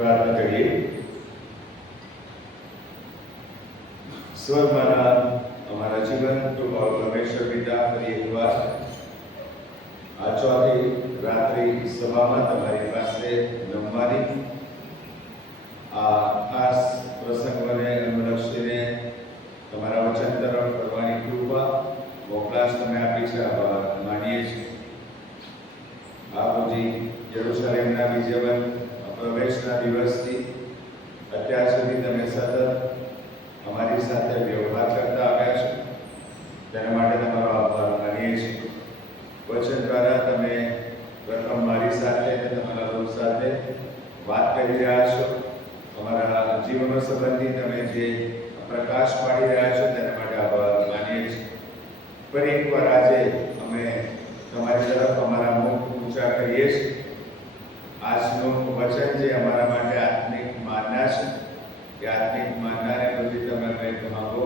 પ્રાર્થના કરીએ. સ્વર્ગમાં અમારા જીવન કૃપાળુ પરમેશ્વર પિતા, ફરી એકવાર આ ચોથી રાત્રિ સભામાં તમારી પાસે નમવાની આ ખાસ પ્રસંગોને અનુલક્ષીને તમારા વચન તરફ કરવાની કૃપા મોકલાશ તમે આપી છે. આભાર માનીએ છીએ. આપજી યરુશલેમના વિજયવન પ્રવેશના દિવસથી અત્યાર સુધી તમે સતત અમારી સાથે વ્યવહાર કરતા આવ્યા છો, તેના માટે તમારો આભાર માનીએ છીએ. વચન દ્વારા તમે પ્રથમ મારી સાથે અને તમારા લોકો સાથે વાત કરી રહ્યા છો. અમારા જીવનો સંબંધી તમે જે પ્રકાશ પાડી રહ્યા છો તેના માટે આભાર માનીએ છીએ. ફરી એકવાર આજે અમે તમારી તરફ અમારા મુખ ઊંચા કરીએ છીએ. આજનું વચન જે અમારા માટે આત્મિક માનના છે, એ આત્મિક માનનાને બધી તમે કંઈક માંગો,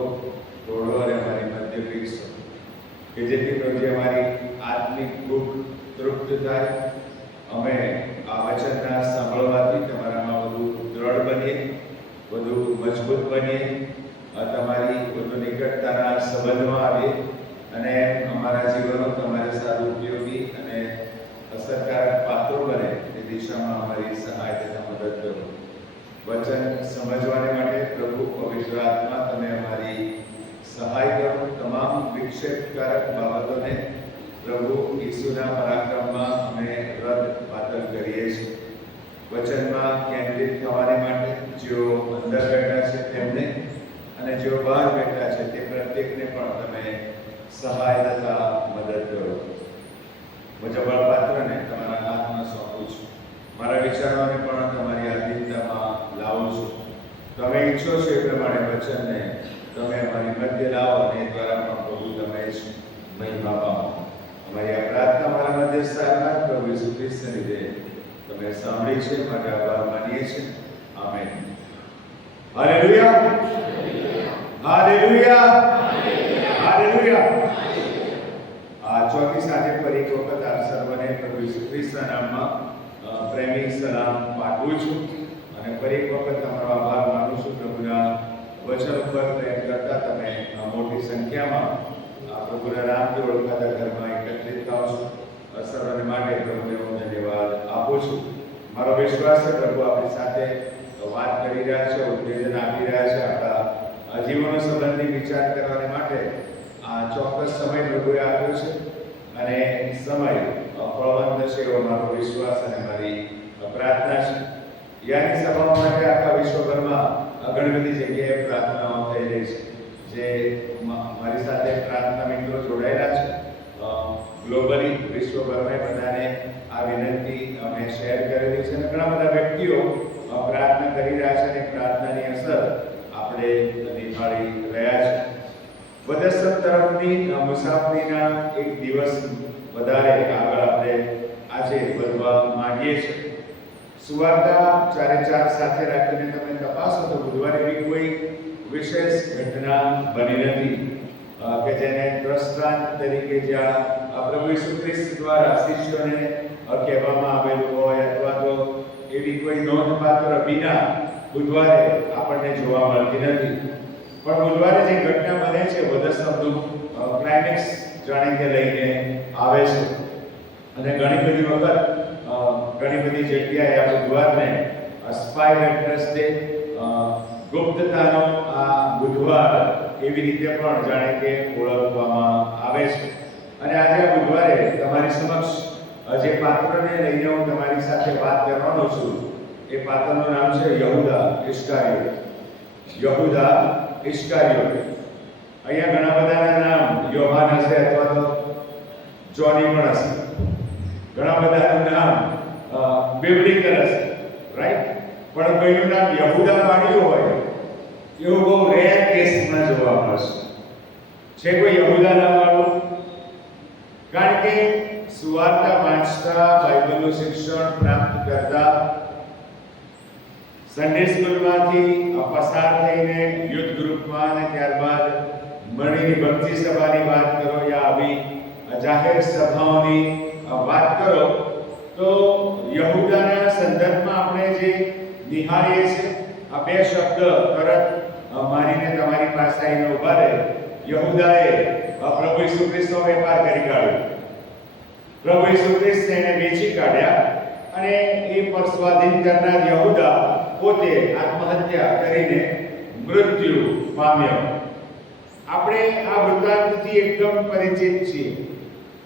તોડો અને અમારી મધ્ય પીરસો, કે જેથી પ્રભુ અમારી આત્મિક ભૂખ તૃપ્ત થાય. અમે આ વચનના સાંભળવાથી તમારામાં વધુ દ્રઢ બનીએ, વધુ મજબૂત બનીએ, તમારી વધુ નિકટતાના સંબંધમાં આવીએ અને અમારા જીવનો તમારે સારું ઉપયોગી અને અસરકારક પાત્રો બને એ દિશામાં અમારી સહાય તથા મદદ કરો. વચન સમજવાને માટે પ્રભુ પવિત્ર આત્મા તમે અમારી સહાય કરો. તમામ વિક્ષેપકારક બાબતોને પ્રભુ ઈસુના પરાક્રમમાં અમે રદ બાતલ કરીએ છીએ. વચનમાં કેન્દ્રિત થવાને માટે જેઓ અંદર બેઠા છે તેમને અને જેઓ બહાર બેઠા છે તે પ્રત્યેકને પણ તમે સહાય તથા મદદ કરો. મુજબળ પાત્રને તમારા હાથમાં સોંપું છું. મારા વિચારોને પણ તમારી આધીનતામાં લાવું છું. તમે ઈચ્છો છો એ પ્રમાણે વચનને તમે અમારી મધ્ય લાવો અને એ દ્વારા પણ પ્રભુ તમે જ મહિમા પામો. અમારી આ પ્રાર્થના મારા મધ્ય સારનાર પ્રભુ ઈસુ ખ્રિસ્તને લીધે તમે સાંભળી છે, માટે આભાર માનીએ છીએ. આમેન. Hallelujah, hallelujah, hallelujah. આ ચોથી સાથે ફરી એક વખત આપ સર્વને પ્રભુ ઈસુ ખ્રિસ્તના નામમાં પ્રેમી સલામ પાઠવું છું અને ફરી એક વખત તમારો આભાર માનું છું. પ્રભુના વચન ઉપર પ્રેમ કરતા તમે મોટી સંખ્યામાં આ પ્રભુના નામથી ઓળખાતા ઘરમાં એકત્રિત થાઓ છો. સર્વને માટે પ્રભુને હું ધન્યવાદ આપું છું. મારો વિશ્વાસ છે પ્રભુ આપણી સાથે વાત કરી રહ્યા છે, ઉત્તેજન આપી રહ્યા છે. આપણા જીવનો સંબંધી વિચાર કરવાને માટે આ ચોક્કસ સમય પ્રભુએ આપ્યો છે અને સમય ફળવંત છે એવો મારો વિશ્વાસ અને મારી પ્રાર્થના છે. યાની સભાઓ માટે આખા વિશ્વભરમાં ઘણી બધી જગ્યાએ પ્રાર્થનાઓ થઈ રહી છે. જે મારી સાથે પ્રાર્થના મિત્રો જોડાયેલા છે ગ્લોબલી વિશ્વભરમાં, બધાને આ વિનંતી અમે શેર કરેલી છે અને ઘણા બધા વ્યક્તિઓ પ્રાર્થના કરી રહ્યા છે અને પ્રાર્થનાની અસર આપણે નિભાવી રહ્યા છે. વદસ્સત તરફની મુસાફરીના એક દિવસ વધારે આગળ આપણે આજે વધવા માંગીએ છીએ. સુવાર્તા 4:4 સાથે રાખીને તમે તપાસો તો બુધવારે એવી કોઈ વિશેષ ઘટના બની નથી કે જેને દ્રષ્ટાંત તરીકે જ્યાં પ્રભુ ઈસુ ખ્રિસ્ત દ્વારા શિષ્યોને કહેવામાં આવેલું હોય અથવા તો એવી કોઈ નોંધપાત્ર બીના બુધવારે આપણને જોવા મળતી નથી. પણ બુધવારે જે ઘટના બને છે વદસ્સતનું ક્લાઇમેક્સ જાણે કે લઈને આવે છે અને ઘણી બધી વખત ઘણી બધી જગ્યાએ આ બુધવારને સ્પાય વેડનેસડે, ગુપ્તતાનો આ બુધવાર એવી રીતે પણ જાણે કે ઓળખવામાં આવે છે. અને આજે આ બુધવારે તમારી સમક્ષ જે પાત્રને લઈને હું તમારી સાથે વાત કરવાનો છું એ પાત્રનું નામ છે યહૂદા ઇસ્કારિયોત. યહૂદા ઇસ્કારિયોત. અહીંયા ઘણા બધાના નામ યોહાન હશે અથવા તો જોની પણ હશે. ઘણા બધાનું નામ બિબ્લિકલ હશે, રાઈટ? પણ કોઈનું નામ યહૂદા પાડ્યું હોય એવું બહુ રેર કેસમાં જોવા મળશે. છે કોઈ યહૂદા નામ વાળું? કારણ કે સુવાર્તા વાંચતા, બાઇબલનું શિક્ષણ પ્રાપ્ત કરતા, સન્ડે સ્કૂલમાંથી પસાર થઈને યુથ ગ્રુપમાં અને ત્યારબાદ મળીની ભક્તિ સભાની વાત કરો યા આવી જાહેર સભાઓની વાત કરો તો યહૂદાના સંદર્ભમાં આપણે જે નિહાળીએ છીએ. આ બે શબ્દ તરત મારીને તમારી પાસે આવીને ઉભા રહે. યહૂદાએ પ્રભુ ઈસુ ખ્રિસ્તનો વેપાર કરી કાઢ્યો. પ્રભુ ઈસુ ખ્રિસ્ત એને વેચી કાઢ્યા અને એ પર સ્વાધીન કરનાર યહૂદા પોતે આત્મહત્યા કરીને મૃત્યુ પામ્યો. આપણે આ વૃત્તાંતથી એકદમ પરિચિત છીએ.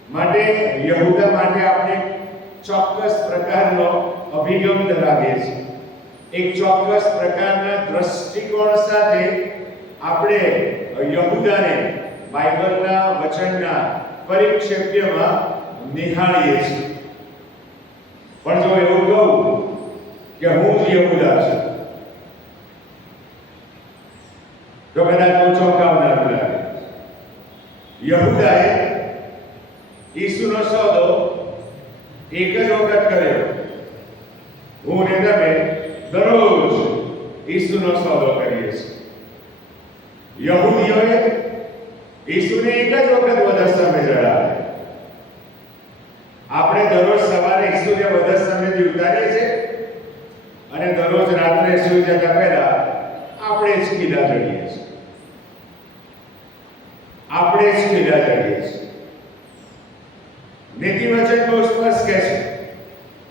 માટે યહૂદા માટે આપણે ચોક્કસ પ્રકારનો અભિગમ ધરાવીએ છીએ. એક ચોક્કસ પ્રકારના દ્રષ્ટિકોણ સાથે આપણે યહૂદાને બાઇબલના વચનના પરિક્ષેપ્યમાં નિહાળીએ છીએ. પણ જો એવું કહું કે હું જ યહૂદા છું તો કદાચ બહુ ચોંકાવનારું લાગે. યહૂદાએ ઈસુનો સોદો એક જ વખત કર્યો. હું ને તમે દરરોજ ઈસુનો સોદો કરીએ છીએ. યહૂદીઓએ ઈસુને એક જ વખત વધસ્તંભે ચડાવ્યા. આપણે દરરોજ સવારે ઈસુને વધસ્તંભેથી ઉતારીએ છીએ અને દરરોજ રાત્રે સૂઈ જતા પહેલા આપણે જ કીધા ચડીએ છીએ. આપણે જ કીધા ચડીએ છીએ. નીતિવચન બહુ સ્પષ્ટ કહે છે,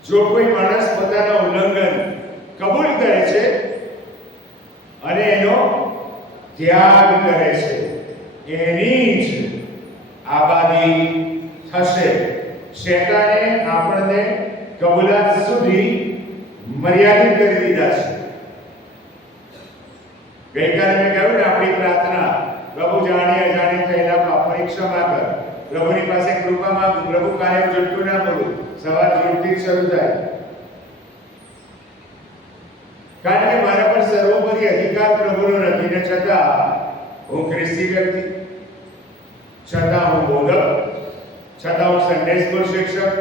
જો કોઈ માણસ પોતાના ઉલ્લંઘન કબૂલ કરે છે અને એનો ત્યાગ કરે છે, એની જ આબાદી થશે. શેતાને આપણને કબૂલાત સુધી મર્યાદિત કરી દીધા છે. ગઈકાલે મેં કહ્યું ને, આપણી પ્રાર્થના પ્રભુ જાણે અજાણે થયેલા પાપની ક્ષમા કર, પ્રભુની પાસે કૃપા માંગુ, પ્રભુ કાયમ જુઠ્ઠું ના બોલું. સવાર જોડથી શરૂ થાય. કારણ કે મારા પર સર્વોપરી અધિકાર પ્રભુનો નથી ને છતાં હું ખ્રિસ્તી વ્યક્તિ, છતાં હું બોધક, છતાં હું સન્ડે સ્કૂલ શિક્ષક,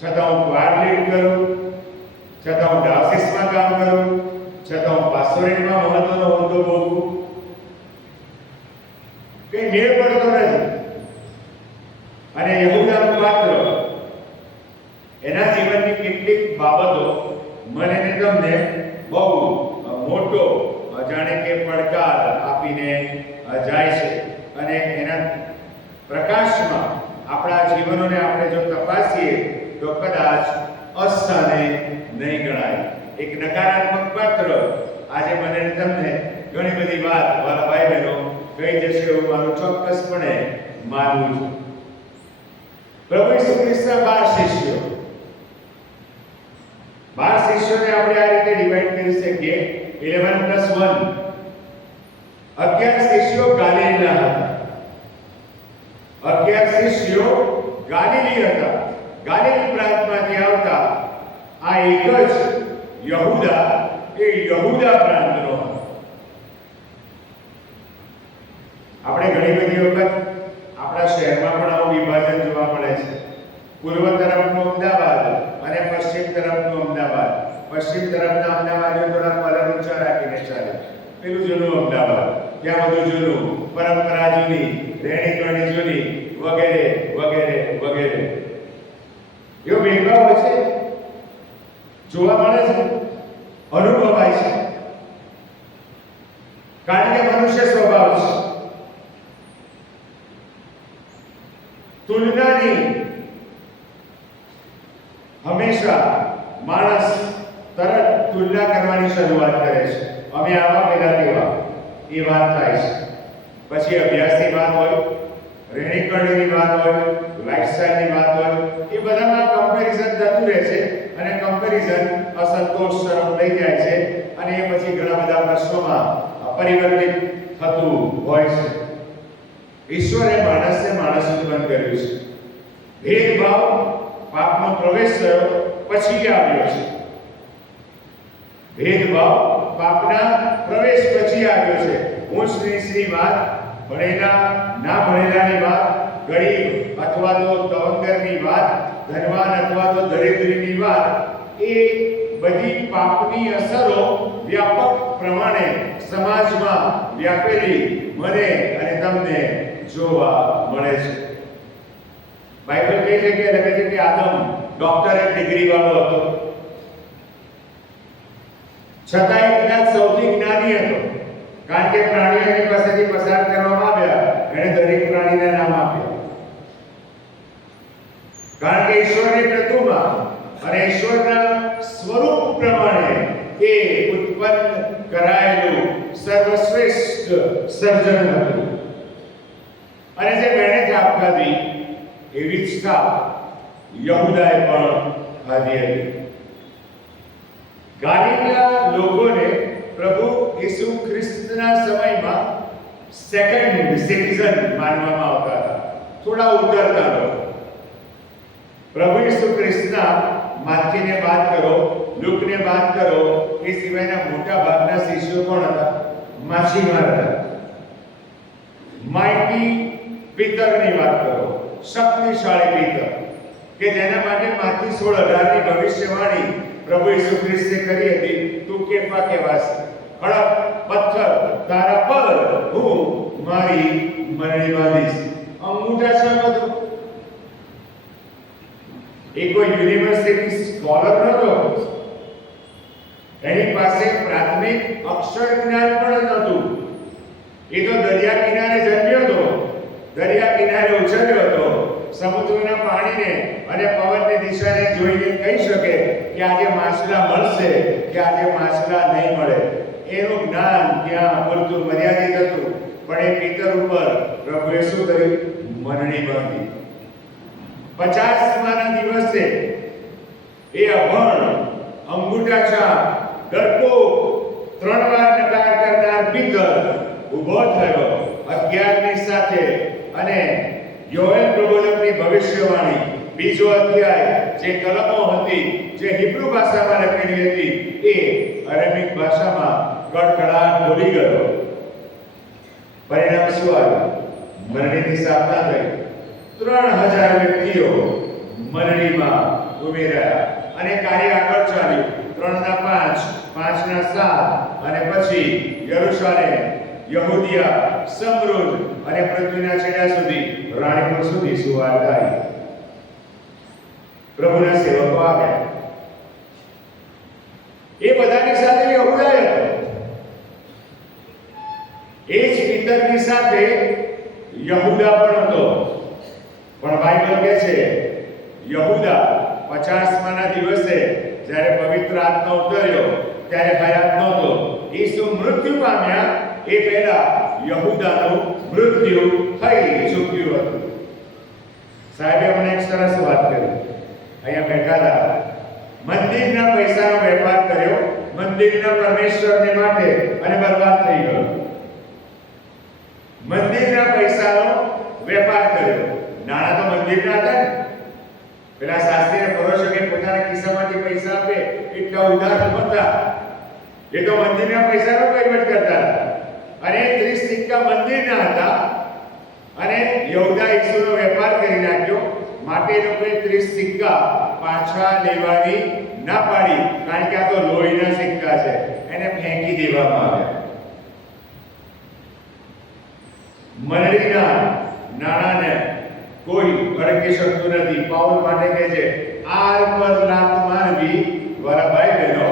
છતાં હું ક્વાર લીડ કરું, છતાં હું ડાયોસિસમાં કામ કરું, છતાં હું પાસ્ટોરેટમાં મહત્વનો હોદ્દો ભોગવું. કઈ મેળ પડતો નથી. અને યહૂદાનું પાત્ર એના જીવનની કેટલીક બાબતો મને ને તમને બહુ મોટો જાણે કે પડકાર આપીને જાય છે. અને એના પ્રકાશમાં આપણા જીવનોને આપણે જો તપાસીએ તો કદાચ અસ્થાને નહીં ગણાય. એક નકારાત્મક પાત્ર આજે મને ને તમને ઘણી બધી વાત મારા ભાઈ બહેનો કહી જશે એવું મારું ચોક્કસપણે માનવું છું. પ્રભુ ઈસુ ખ્રિસ્તના 12 શિષ્યો, 12 શિષ્યોને આપણે આ રીતે ડિવાઈડ કરી શકીએ 11+1. 11 શિષ્યો ગાલિલીના હતા. 11 શિષ્યો ગાલિલી હતા. ગાલિલી પ્રાંતમાંથી આવતા આ એક જ યહૂદા એ યહૂદા પ્રાંતનો હતો. આપણે ઘણી બધી વખત આપણા શહેરમાં પણ આવું વિભાજન જોવા મળે છે. પૂર્વ તરફનું અમદાવાદ અને પશ્ચિમ તરફનું અમદાવાદ. પશ્ચિમ તરફના અમદાવાદીઓ થોડા કલર ઊંચા રાખીને ચાલે. પેલું જૂનું અમદાવાદ, ત્યાં બધું જૂનું, પરંપરા જૂની, રહેણી જૂની, વગેરે વગેરે વગેરે. એવો ભેદભાવ હોય છે, જોવા મળે છે, અનુભવાય છે. કારણ કે મનુષ્ય સ્વભાવ છે. તુલનાની હંમેશા માણસ તરત તુલના કરવાની શરૂઆત કરે છે. અમે આવા પેલા તેવા, એ વાત થાય છે. પછી અભ્યાસની વાત હોય, રહેણીકરણીની વાત હોય, લાઈફસ્ટાઈલની વાત હોય, એ બધામાં કમ્પેરિઝન થતું રહે છે અને કમ્પેરિઝન અસંતોષ તરફ લઈ જાય છે અને એ પછી ઘણા બધા પ્રશ્નોમાં પરિવર્તિત થતું હોય છે. ઈશ્વરે માણસને માણસ ઉત્પન્ન કર્યું છે. ભેદભાવ પાપનો પ્રવેશ થયો પછી આવ્યો છે. ભેદભાવ પાપના પ્રવેશ પછી આવ્યો છે. ઊંચ નીચની વાત, ભણેલા ના ભણેલાની વાત, ગરીબ અથવા તો તવંગરની વાત, ધનવાન અથવા તો દરિદ્રની વાત, એ બધી પાપની અસરો વ્યાપક પ્રમાણે સમાજમાં વ્યાપેલી મને અને તમને જોવા મળે છે. બાઇબલ કઈ જગ્યાએ લખે છે કે આદમ ડોક્ટરેટ ડિગ્રી વાળો હતો, છતાં એ કદાચ સૌથી જ્ઞાની હતો, કારણ કે પ્રાણીઓની પાસેથી પસાર કરવામાં આવ્યા, એણે દરેક પ્રાણીને નામ આપ્યા. કારણ કે ઈશ્વરની પ્રતિમા અને ઈશ્વરના સ્વરૂપ પ્રમાણે એ ઉત્પન્ન કરાયેલું સર્વશ્રેષ્ઠ સર્જન હતું. અને જે મેણે થાપ ખાધી એવી જ થાપ યહૂદાએ પણ ખાધી હતી. ગાલિલના લોકોને પ્રભુ ઈસુ ખ્રિસ્તના સમયમાં સેકન્ડ સિટીઝન માનવામાં આવતા હતા, થોડા ઉતરતા લોકો. પ્રભુ ઈસુ ખ્રિસ્તના માથીને બાદ કરો, લુકને બાદ કરો, એ સિવાયના મોટા ભાગના શિષ્યો કોણ હતા? માછીમાર હતા. માઇટી પિતરની વાત કરો, શક્તિશાળી પિતર, કે જેના માટે માથી 16:18 ની ભવિષ્યવાણી પ્રભુ ઈસુ ખ્રિસ્તે કરી હતી. તું કેફા કહેવાશે, ખડક પથ્થર તારા પર હું મારી મંડળી બાંધીશ. અંગૂઠા છે બધું. એ કોઈ યુનિવર્સિટી સ્કોલર નહોતો. એની પાસે પ્રાથમિક અક્ષર જ્ઞાન પણ નહોતું. એ તો દરિયા કિનારે જન્મ્યો હતો, દરિયા કિનારે ઉછર્યો હતો. સમુદ્રના પાણીને અને પવનની દિશાને જોઈને કહી શકે કે આજે માછલા મળશે કે આજે માછલા નહીં મળે. એનું જ્ઞાન ત્યાં પૂરતું મર્યાદિત હતું. પણ એ પિતર ઉપર પ્રભુએ શું કર્યું? મંડળી બાંધી. 50માના દિવસે એ અભણ, અંગૂઠાછાપ, ડરપોક, 3 વાર નકાર કરનાર પિતર ઊભો થયો 11ની સાથે. અને યોએલ પ્રબોધકની ભવિષ્યવાણી, 2જો અધ્યાય, જે કલમો હતી, જે હિબ્રુ ભાષામાં લખેલી હતી, એ અરેમિક ભાષામાં કડકડાટ બોલી ગયો. પરિણામ શું આવ્યું? મંડળીની સ્થાપના થઈ. 3000 વ્યક્તિઓ મંડળીમાં ઉમેરાયા અને કાર્ય આગળ ચાલ્યું. 3ના 5, 5ના 7 અને પછી યરુશલેમ, યહૂદિયા, સમૃદ્ધ અને પૃથ્વીના છેડા સુધી, રાણીપુર સુધી સુવાર્તા આવી. પ્રભુના સેવકો આવ્યા. એ બધાની સાથે યહૂદા હતો. એ જ પિતરની સાથે યહૂદા પણ હતો. પણ બાઇબલ કહે છે યહૂદા 50માના દિવસે જ્યારે પવિત્ર આત્મા ઉતર્યો ત્યારે હયાત નહોતો. ઈસુ મૃત્યુ પામ્યા એ પહેલા યહૂદાનું મૃત્યુ થઈ ચૂક્યું હતું. સાહેબે મને એક સરસ વાત કરી. અહીંયા બેઠા હતા. મંદિરના પૈસાનો વેપાર કર્યો, મંદિરના પરમેશ્વરને માટે, અને બરબાદ થઈ ગયો. મંદિરના પૈસાનો વેપાર કર્યો. નાણા તો મંદિરના હતા ને. પેલા શાસ્ત્રીને પરોશકે પોતાના ખિસ્સામાંથી પૈસા આપે એટલા ઉધાર હતા. એ તો મંદિરના પૈસાનો વહીવટ કરતા હતા. અને 30 સિક્કા મંદિરના હતા. અને યહૂદા ઈસુનો વેપાર કરી નાખ્યો. માટે એ લોકોએ 30 સિક્કા પાછા લેવાની ના પાડી, કારણ કે આ તો લોહીના સિક્કા છે, એને ફેંકી દેવામાં આવ્યા. મંડળીના નાણાને કોઈ અડકી શકતું નથી. પાઉલ માટે કહે છે આર પર લાત મારવી વાલા ભાઈ બહેનો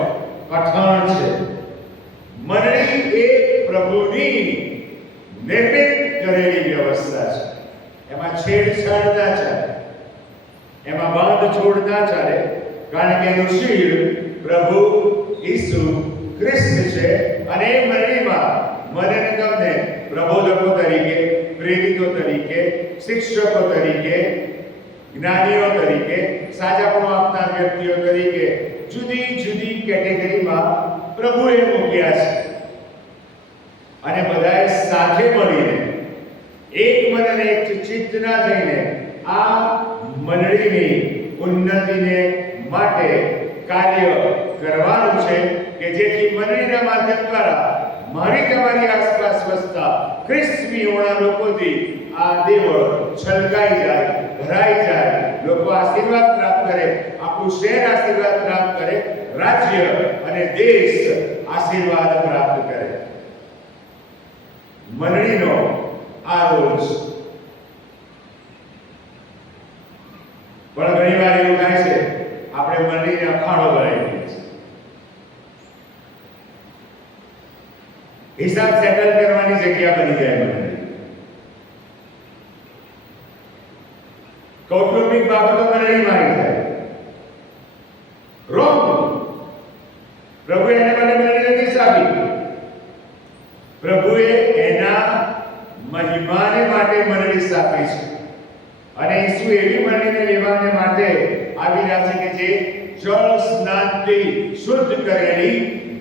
કઠણ છે. મંડળી એ પ્રભુની નિર્મિત કરેલી વ્યવસ્થા છે. એમાં છેડછાડ ના ચાલે, એમાં બાંધછોડ ના ચાલે, કારણ કે એનું શીલ પ્રભુ ઈસુ ખ્રિસ્ત છે. અને એ મંડળીમાં મને ને તમને પ્રબોધકો તરીકે, પ્રેરિતો તરીકે, શિક્ષકો તરીકે, જ્ઞાનીઓ તરીકે, સાજાપણું આપનાર વ્યક્તિઓ તરીકે જુદી જુદી કેટેગરીમાં પ્રભુએ મૂક્યા છે. અને બધાએ સાથે મળીને એક મન અને એક ચિત્તના થઈને આ મંડળીની ઉન્નતિને માટે કાર્ય કરવાનું છે, કે જેથી મંડળીના માધ્યમ દ્વારા મારી તમારી આસપાસ વસતા ખ્રિસ્તીઓના લોકોથી આ દેવળ છલકાઈ જાય, ભરાઈ જાય, લોકો આશીર્વાદ પ્રાપ્ત કરે, આખું શહેર આશીર્વાદ પ્રાપ્ત કરે, રાજ્ય અને દેશ આશીર્વાદ પ્રાપ્ત કરે. મંડળીનો આ રોલ છે. પણ ઘણી વાર એવું થાય છે આપણે મંડળીને અખાડો બનાવી દઈએ છીએ. હિસાબ સેટલ કરવાની જગ્યા બની જાય મંડળી. કૌટુંબિક બાબતો મંડળીમાં આવી જાય. રોંગ. પ્રભુ એને મને મંડળી નથી સાબી. પ્રભુએ એના મહિમાને માટે મંડળી સ્થાપી છે. અને ઈસુ એવી મંડળીને લેવાને માટે આવી રહ્યા છે કે જે જળ સ્નાનથી શુદ્ધ કરેલી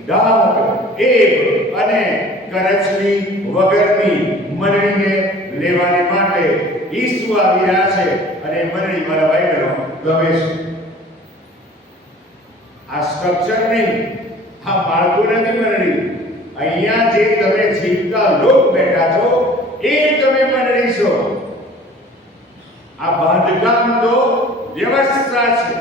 દાટ એક અને કરચલી વગરની મંડળીને લેવાને માટે ઈસુ આવી રહ્યા છે. અને મંડળી મારા ભાઈ બહેનો ગમે છે. આ સ્ટ્રક્ચર નહીં, આ બાળકો નથી મંડળી. અહીંયા જે તમે જીવતા લોક બેઠા છો એ તમે મંડળી છો. આ બાંધકામ તો વ્યવસ્થા છે,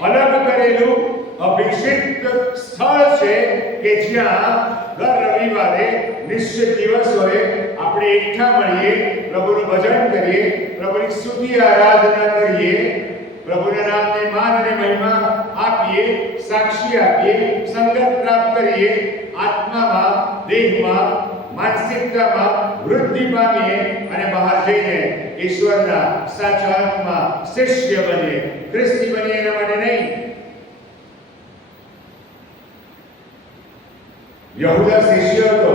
અલગ કરેલું અભિષિક્ત સ્થળ છે કે જ્યાં દર રવિવારે નિશ્ચિત દિવસોએ આપણે એકઠા મળીએ, પ્રભુનું ભજન કરીએ, પ્રભુની સ્તુતિ આરાધના કરીએ, પ્રભુના નામને માન અને મહિમા આપીએ, સાક્ષી આપીએ, સંગત પ્રાપ્ત કરીએ, આત્મામાં, દેહમાં, માનસિકતામાં વૃદ્ધિ પામીએ અને બહાર જઈને ઈશ્વરના સાચા અર્થમાં શિષ્ય બનીએ, ખ્રિસ્તી બનીએ. એના માટે નહીં. યહૂદા શિષ્ય હતો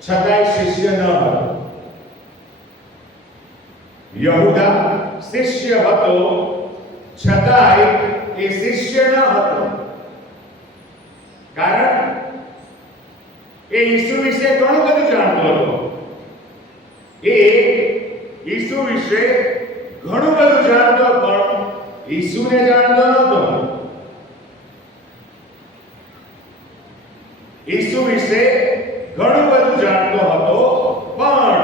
છતાંય શિષ્ય ન હતો. યહૂદા શિષ્ય હતો છતાંય એ શિષ્ય ન હતો. કારણ એ ઈસુ વિશે ઘણું બધું જાણતો હતો. એ ઈસુ વિશે ઘણું બધું જાણતો પણ ઈસુને જાણતો નહોતો. ઈસુ વિશે ઘણું બધું જાણતો હતો પણ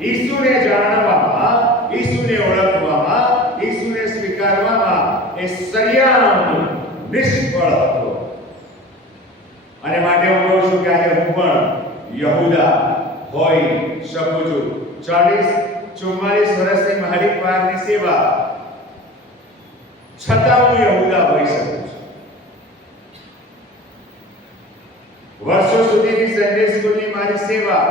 ઈસુને જાણવામાં, ઈસુને ઓળખવામાં, ઈસુને સ્વીકારવામાં એ સરિયામ નિષ્ફળ હતો. અને માટે હું કહું છું કે આજે હું પણ યહૂદા હોઈ શકું છું. 44 વર્ષની મારી પારની સેવા છતાં હું યહૂદા હોઈ શકું છું. વર્ષો સુધીની સન્ડે સ્કૂલની મારી સેવા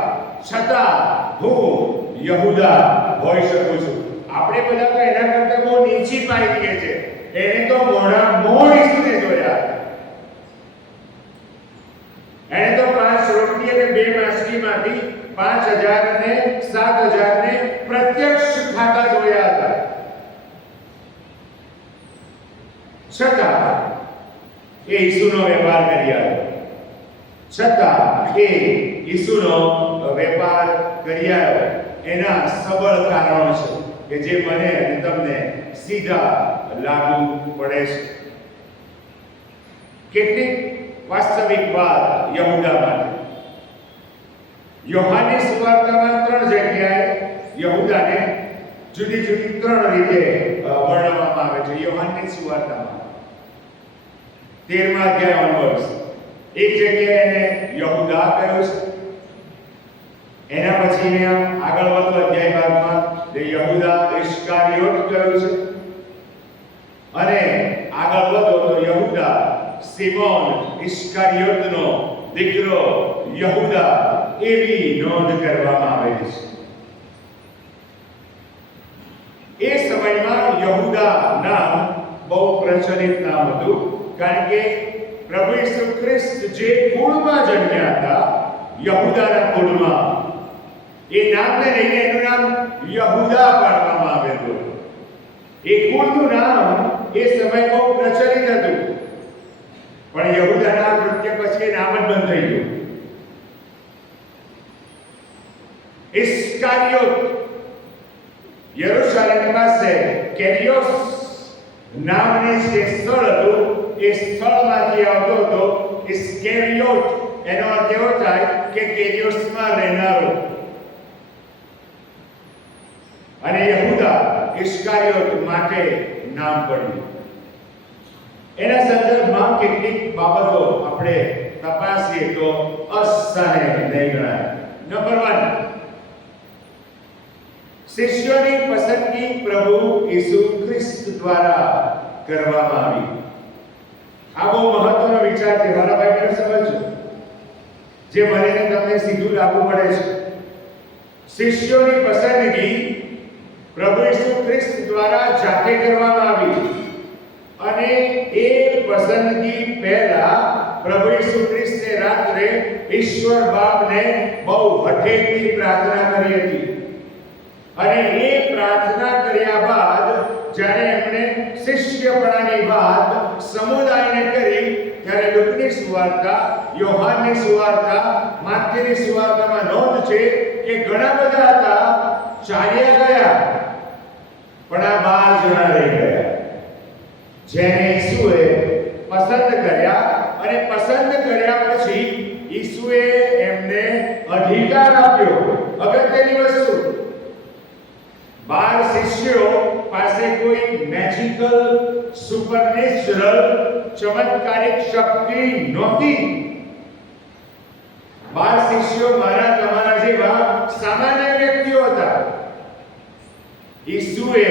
છતાં હું યહૂદા હોઈ શકું છું. આપણે બધા તો એના કરતા બહુ નીચી પાઈ દઈએ છે. એને તો મોઢા મોઢ ઈસુને જોયા. એને તો 5 રોટલી અને 2 માછલીમાંથી 5000 અને 7000 ને પ્રત્યક્ષ ખાતા જોયા હતા. છતાં એ ઈસુનો વેપાર કર્યા. છતાં એ ઈસુનો વેપાર કર્યા. એના સબળ કારણો છે કે જે મને અને તમને સીધા લાગુ પડે છે. કેટલીક વાસ્તવિક વાત યહૂદા માટે. યોહાનની સુવાર્તામાં 3 જગ્યાએ યહૂદાને જુદી જુદી 3 રીતે વર્ણવવામાં આવે છે. યોહાનની સુવાર્તામાં 13મા અધ્યાય onwards એક જગ્યાએ એને યહૂદા કહ્યું છે. એના પછી આગળ વધતો અધ્યાય ભાગમાં તે યહૂદા ઇસ્કારિયોટ કહ્યું છે. અને આગળ વધો તો યહૂદા સિમોન ઇસ્કારિયોટનો દીકરો યહૂદા એવી નોંધ કરવામાં આવેલી છે. એ સમયમાં યહૂદા નામ બહુ પ્રચલિત નામ હતું, કારણ કે પ્રભુ ઈસુ ખ્રિસ્ત જે કુળમાં જન્મ્યા હતા, યહૂદાના કુળમાં, એ નામને લઈને એનું નામ યહૂદા પાડવામાં આવેલું. એ કુળનું નામ એ સમય બહુ પ્રચલિત હતું, પણ યહૂદાના કૃત્ય પછી નામ જ બંધ થઈ ગયું. ઇસ્કારિયોત યરૂશલેમ પાસે કેરિયોસ નામની જે સ્થળ હતું, એ સ્થળમાંથી આવતો હતો ઇસ્કેરિયોટ. એનો અર્થ એવો થાય કે કેરિયોસમાં રહેનારો. અને યહૂદા ઇસ્કારિયોટ માટે નામ પડ્યું. એના સંદર્ભમાં કેટલીક બાબતો આપણે તપાસીએ તો અસ્થાને નહીં ગણાય. નંબર 1, શિષ્યોની પસંદગી પ્રભુ ઈસુ ખ્રિસ્ત દ્વારા કરવામાં આવી. આ બહુ મહત્વનો વિચાર છે મારા ભાઈ, સમજો. જે મને ને તમને સીધું લાગુ પડે છે. શિષ્યોની પસંદગી પ્રભુ ઈસુ ખ્રિસ્ત દ્વારા જાતે કરવામાં આવી અને એ પસંદગી પહેલા પ્રભુ ઈસુ ખ્રિસ્તે રાત્રે ઈશ્વર બાપને બહુ હઠેથી પ્રાર્થના કરી હતી અને એ પ્રાર્થના કર્યા બાદ જ્યારે એમણે શિષ્યપણાની વાત સમુદાયને કરી ત્યારે લુકની સુવાર્તા, યોહાનની સુવાર્તા, માથેની સુવાર્તામાં નોંધ છે કે ઘણા બધા હતા, ચાલ્યા ગયા, પણ આ 12 જણા રહી ગયા જેને ઈસુએ પસંદ કર્યા અને પસંદ કર્યા પછી ઈસુએ એમને અધિકાર આપ્યો. અગત્યની વસ્તુ, 12 શિષ્યો પાસે કોઈ મેજિકલ સુપરનેચરલ ચમત્કારિક શક્તિ નહોતી. 12 શિષ્યો મારા તમારા જેવા સામાન્ય વ્યક્તિઓ હતા. ઈસુએ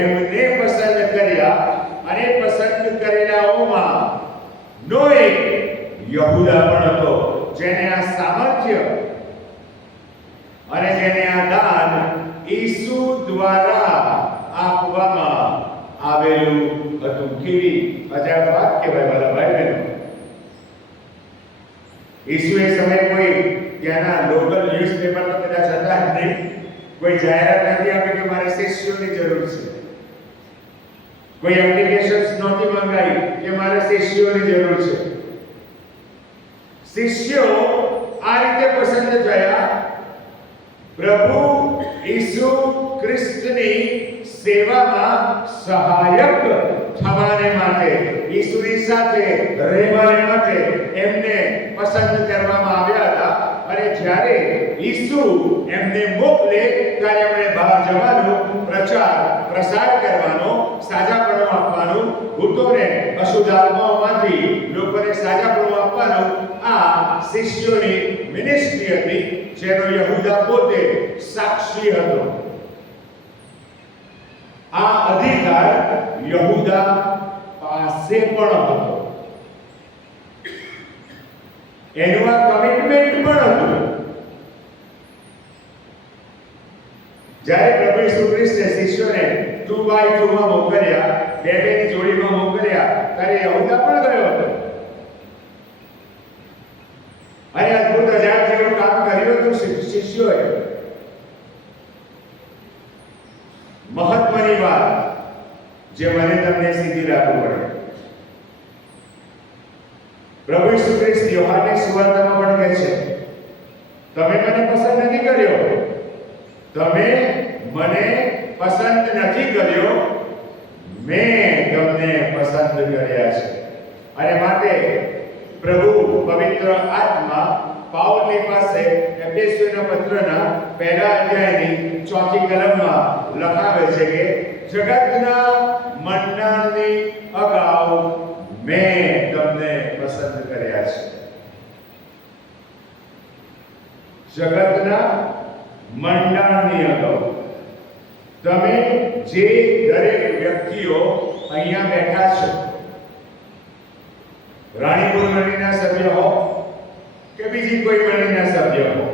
એમને પસંદ કર્યા અને પસંદ કરેલાઓમાં નો એક યહૂદા પણ હતો જેને આ સામર્થ્ય અને જેને આ દાન ઈસુ દ્વારા આપવામાં આવેલું હતું. કેવી અજાબ વાત કહેવાય વાલા ભાઈ બહેનો. ઈસુ એ સમયે કોઈ ત્યાંના લોકલ ન્યૂઝપેપર તો કદાચ હતા જ નહીં, કોઈ જાહેરાત નથી આપી કે મારે શિષ્યોની જરૂર છે, કોઈ એપ્લિકેશન્સ નહોતી મંગાવી કે મારે શિષ્યોની જરૂર છે. શિષ્યો આ રીતે પસંદ થયા પ્રભુ ઈસુ ખ્રિસ્તની સેવામાં સહાયક થવાને માટે, ઈસુની સાથે રહેવાને માટે એમને પસંદ કરવામાં આવ્યા હતા. અને જ્યારે ઈસુ એમને મોકલે ત્યારે એમણે બહાર જવાનો, પ્રસાર કરવાનો, સાજાપણું આપવાનું, ભૂતોને અશુદ્ધ આત્માઓમાંથી લોકોને સાજાપણું આપવાનું આ શિષ્યોની મિનિસ્ટ્રી હતી, જેનો યહૂદા પોતે સાક્ષી હતો. આ અધિકાર યહૂદા પાસે પણ હતો, એનું આ કમિટમેન્ટ પણ હતું. જ્યારે પ્રભુ ઈસુ ખ્રિસ્તે શિષ્યોને 2x2 માં મોકલ્યા, બે ની જોડીમાં મોકલ્યા, ત્યારે યહૂદા પણ ગયો હતો અને અદ્ભુત અજાયબ જેવું કામ કર્યું હતું શિષ્યોએ. મહત્વની વાત જે મને તમને સીધી લાગુ પડે, પ્રભુ ઈસુ ખ્રિસ્ત યોહાનની સુવાર્તામાં પણ કહે છે, તમે મને પસંદ નથી કર્યો, તમે મને પસંદ નથી કર્યો, મેં તમને પસંદ કર્યા છે. અને માટે પ્રભુ પવિત્ર આત્મા પાઉલની પાસે એફેસીયોના પત્રના 1 અધ્યાયની 4 કલમમાં લખાવે છે કે જગતના મંડાણની અગાઉ મેં તમને પસંદ કર્યા છે. જગતના મંડાણની અગાઉ તમે જે દરેક વ્યક્તિઓ અહીંયા બેઠા છો, રાણીપુર મંડળીના સભ્ય હો કે બીજી કોઈ મંડળીના સભ્ય હો,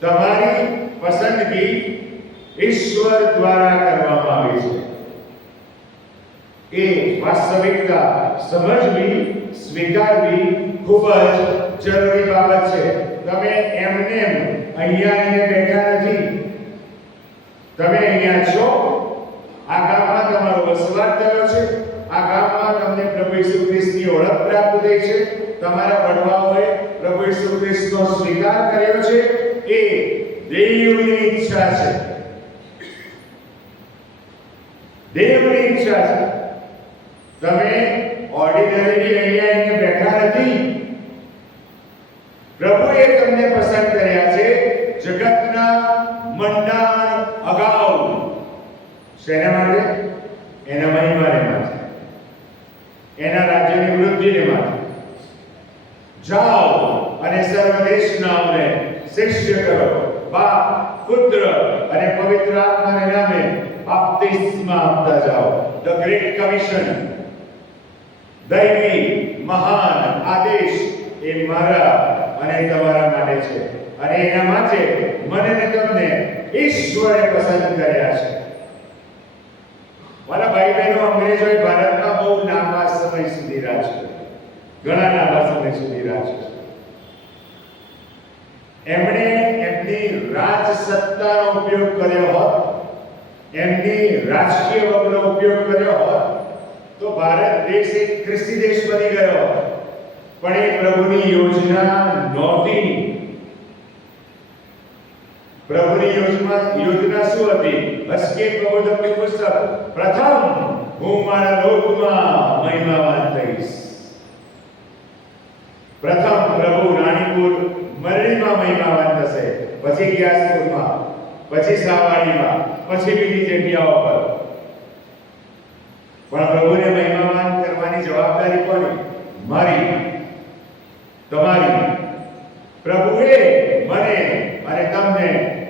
તમારી પસંદગી ઈશ્વર દ્વારા કરવામાં આવી છે. એ વાસ્તવિકતા સમજવી, સ્વીકારવી ખૂબ જ જરૂરી બાબત છે. તમે એમને અહીંયા આવીને બેઠા નથી, તમે અહીંયા છો. આ ગામમાં તમારો વસવાટ થયો છે, આ ગામમાં તમને પ્રભુ ઈસુ ખ્રિસ્તની ઓળખ પ્રાપ્ત થઈ છે, તમારા વડવાઓએ પ્રભુ ઈસુ ખ્રિસ્તનો સ્વીકાર કર્યો છે. એ દેવની ઈચ્છા છે, દેવની ઈચ્છા છે. તમે ઓર્ડિનરીલી અહીંયા આવીને બેઠા નથી. પ્રભુએ તમને પસંદ કર્યા છે જગતના મંડાણ અગાઉ. શેના માટે? એના મહિમાને માટે, એના રાજ્યની વૃદ્ધિને માટે. જાઓ અને સર્વ દેશનાઓને શિષ્ય કરો, બાપ, પુત્ર અને પવિત્ર આત્માના નામે બાપ્તિસ્મા આપતા જાઓ. ધ ગ્રેટ કમિશન, દૈવી મહાન આદેશ એ મારા અને એ તમારા માટે છે. અને એના માટે મને ને તમને ઈશ્વરે પસંદ કર્યા છે. મારા ભાઈ બહેનો, અંગ્રેજોએ ભારતમાં બહુ લાંબા સમય સુધી રાજ કર્યું, ઘણા લાંબા સમય સુધી રાજ કર્યું. એમણે એમની રાજ સત્તાનો ઉપયોગ કર્યો હોત, એમની રાજકીય બળનો ઉપયોગ કર્યો હોત, તો ભારત દેશ એક ખ્રિસ્તી દેશ બની ગયો હોત. પણ એ પ્રભુની યોજના નહોતી. પ્રભુની યોજના શું હતી? હસ્કેલ પ્રબોધકની પુસ્તક, પ્રથમ હું મારા લોકમાં મહિમાવાન થઈશ. પ્રથમ પ્રભુ રાણીપુર મરડીમાં મહિમાવાન થશે, પછી ગ્યાસપુરમાં, પછી સાવાડીમાં, પછી બીજી જગ્યાઓ પર. પણ પ્રભુને મહિમાવાન કરવાની જવાબદારી કોની? મારી, તમારી. પ્રભુએ મને અને તમને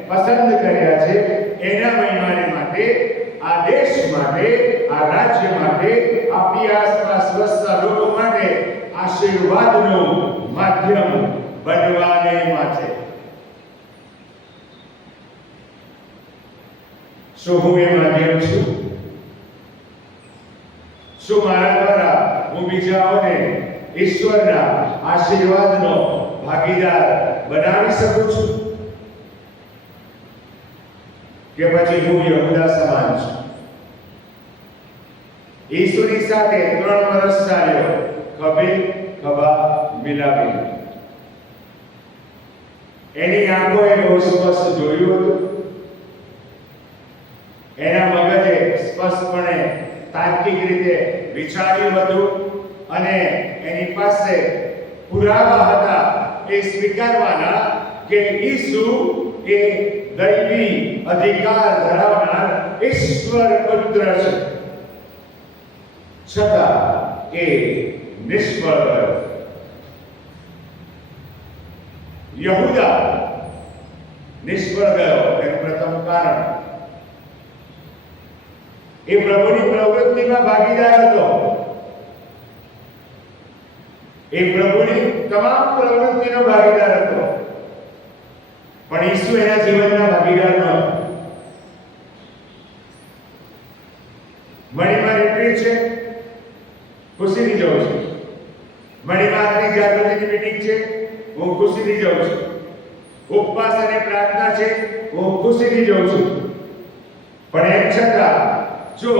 પસંદ કર્યા છે એના મહિમાને માટે, આ દેશ માટે, આ રાજ્ય માટે, આપણી આસપાસ વસતા લોકો માટે આશીર્વાદનું માધ્યમ બનવાને માટે. શું હું એ માધ્યમ છું? શું મારા દ્વારા હું બીજાઓને ઈશ્વરના આશીર્વાદનો ભાગીદાર બનાવી શકું છું? કે પછી હું યહૂદા સમાન છું? ઈસુની સાથે 3 વર્ષ ચાલ્યો, ખભે ખભા મિલાવી. એની આંખોએ બહુ સ્પષ્ટ જોયું હતું, એના મગજે સ્પષ્ટપણે તાર્કિક રીતે વિચાર્યું હતું, અને એની પાસે પુરાવા હતા એ સ્વીકારવાના કે ઈસુ એ દૈવી અધિકાર ધરાવનાર ઈશ્વર પુત્ર છે. છતાં એ નિષ્ફળ ગયો. યહૂદા નિષ્ફળ ગયો એનું પ્રથમ કારણ એ પ્રભુની પ્રવૃત્તિમાં ભાગીદાર હતો. એ પ્રભુની તમામ પ્રવૃત્તિનો ભાગીદાર હતો, પણ ઈસુ એના જીવનના ભાગીદાર નહોતો. મણીમાં રિટ્રીટ છે, ખુશીથી જાઉં છું. મણીમાં આત્મિક જાગૃતિની મીટિંગ છે, હું ખુશીથી જાઉં છું. ઉપવાસ અને પ્રાર્થના છે, હું ખુશીથી જાઉં છું. પણ એમ છતાં જો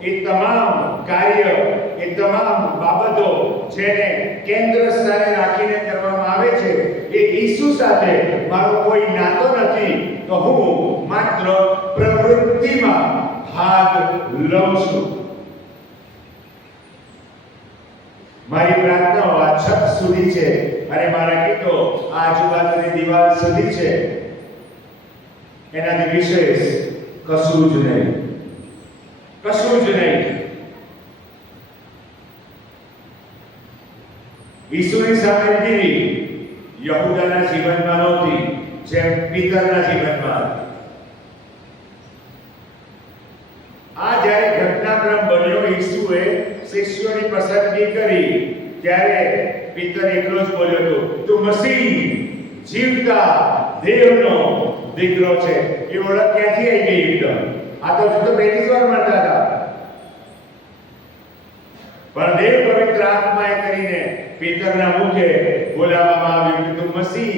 એ તમામ કાર્ય, એ તમામ બાબતો જેને કેન્દ્ર સ્થાને રાખીને કરવામાં આવે છે, એ ઈસુ સાથે મારો કોઈ નાતો નથી, તો હું માત્ર પ્રવૃત્તિમાં ભાગ લઉં છું. મારી પ્રાર્થનાઓ આ છત સુધી છે અને મારા ગીતો આજુબાજુની દિવાલ સુધી છે, એનાથી વિશેષ કશું જ નહીં, કશું જ નહીં. ઈસુની સામેલગીરી યહૂદાના જીવનમાં નહોતી, જેમ પીતરના જીવનમાં. આ જ્યારે ઘટનાક્રમ બન્યો, ઈસુએ શિષ્યોની પસંદગી કરી, ત્યારે પીતર એકલો જ બોલ્યો હતો, તું મસીહ, જીવતા દેવનો દીકરો છે. એ ઓળખ ક્યાંથી આવી ગઈ એકદમ? આ તો પહેલી જ વાર મળતા હતા, પણ દેવ પવિત્ર આત્માએ કરીને પીતરના મુખે બોલાવવામાં આવ્યું કે તું મસીહ,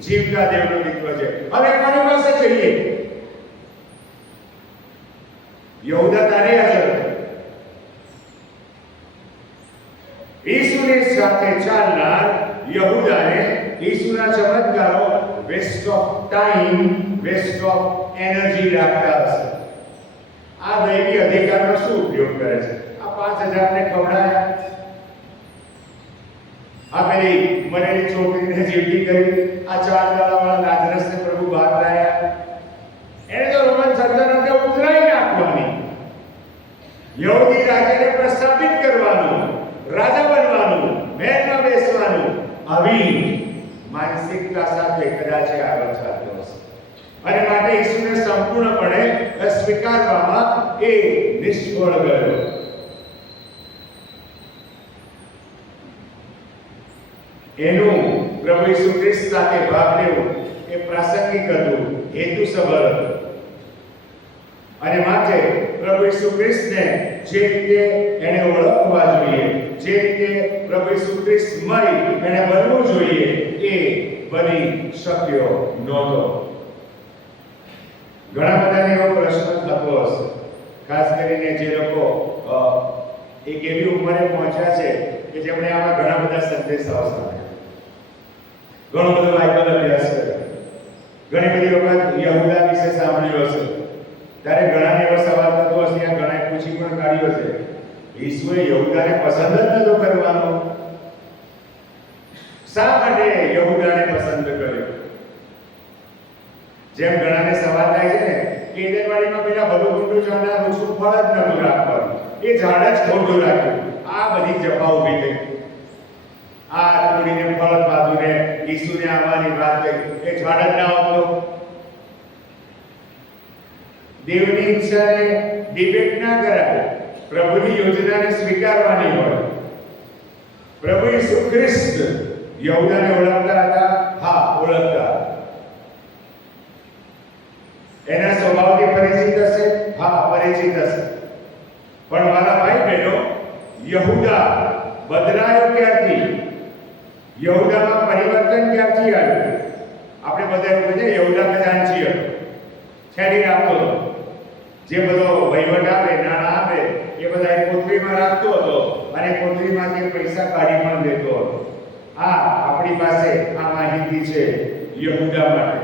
જીવતા દેવનો દીકરો છે. હવે કોની પાસે જઈએ? યહૂદા તારે હાજર. ઈસુની સાથે ચાલનાર યહૂદાને ઈસુના ચમત્કારો waste of time, waste of energy લાગતા હશે. આ દૈવી અધિકારનો શું ઉપયોગ કરે છે? આ 5000 ને ખવડાયા, આ પેલી મરેલી છોકરીને જીવતી કરી, આ 4 દાડાવાળા લાજરસને પ્રભુ બહાર લાયા. એને તો રોમન સલ્તનતે ઉતરાઈ નાખવાની, યહૂદી રાજાને પ્રસ્થાપિત કરવાનું, રાજા બનવાનું, મહેલમાં બેસવાનું, આવી માનસિકતા સાથે કદાચ આગળ ચાલતો હશે. અને માટે ઈસુને સંપૂર્ણપણે સ્વીકારવામાં એ નિષ્ફળ ગયો. એનું પ્રભુ ઈસુ ખ્રિસ્ત સાથે ભાગ લેવો એ પ્રાસંગિક હતું, હેતુસભર હતું. અને માટે પ્રભુ ઈસુ ખ્રિસ્તને જે રીતે એને ઓળખવા જોઈએ, જે રીતે પ્રભુ ઈસુ ખ્રિસ્તમય એને બનવું જોઈએ, એ બની શક્યો નહોતો. ઘણા બધાને એવો પ્રશ્ન થતો હશે, ખાસ કરીને જે લોકો એક એવી ઉંમરે પહોંચ્યા છે કે જેમણે આમાં ઘણા બધા સંદેશાઓ સાંભળ્યા, ઘણો બધો બાઇબલ અભ્યાસ કર્યો, ઘણી બધી વખત યહૂદા વિશે સાંભળ્યું હશે. ત્યારે ઘણાને એવો સવાલ થતો હશે, આ ઘણાએ પૂછી પણ કાઢ્યો છે, ઈસુએ યહૂદાને પસંદ જ નતો કરવાનો, શા માટે યહૂદાને પસંદ કર્યો? જેમ ઘણાને સવાલ થાય છે ને કે એદેનવાડીમાં પેલા ભલુકુંડુ ઝાડના વૃક્ષનું ફળ જ નતું રાખવાનું, એ ઝાડ જ ખોટું રાખ્યું. આ બધી જફા ઊભી થઈ, આ તોડીને ફળ ખાધું ને ઈસુને આવવાની વાત થઈ, એ ઝાડ જ ના આવતો. દેવની ઈચ્છાને ડિબેટ ના કરાય, પ્રભુની યોજનાને સ્વીકારવાની હોય. પ્રભુ ઈસુ ખ્રિસ્ત યહૂદાને ઓળખતા હતા? હા, ઓળખતા. એના સ્વભાવથી પરિચિત હશે? હા, પરિચિત હશે. પણ મારા ભાઈ બહેનો, યહૂદા બદલાયો ક્યારથી? યહૂદામાં પરિવર્તન ક્યારથી આવ્યું? આપણે બધા એવું કહીએ યહૂદા ખજાનચી હતો, છેડી રાખતો હતો, જે બધો વહીવટ આવે, નાણાં આવે, એ બધા કોથળીમાં રાખતો હતો અને કોથળીમાંથી પૈસા કાઢી પણ લેતો હતો. આપણી પાસે આ માહિતી છે યહૂદા માટે.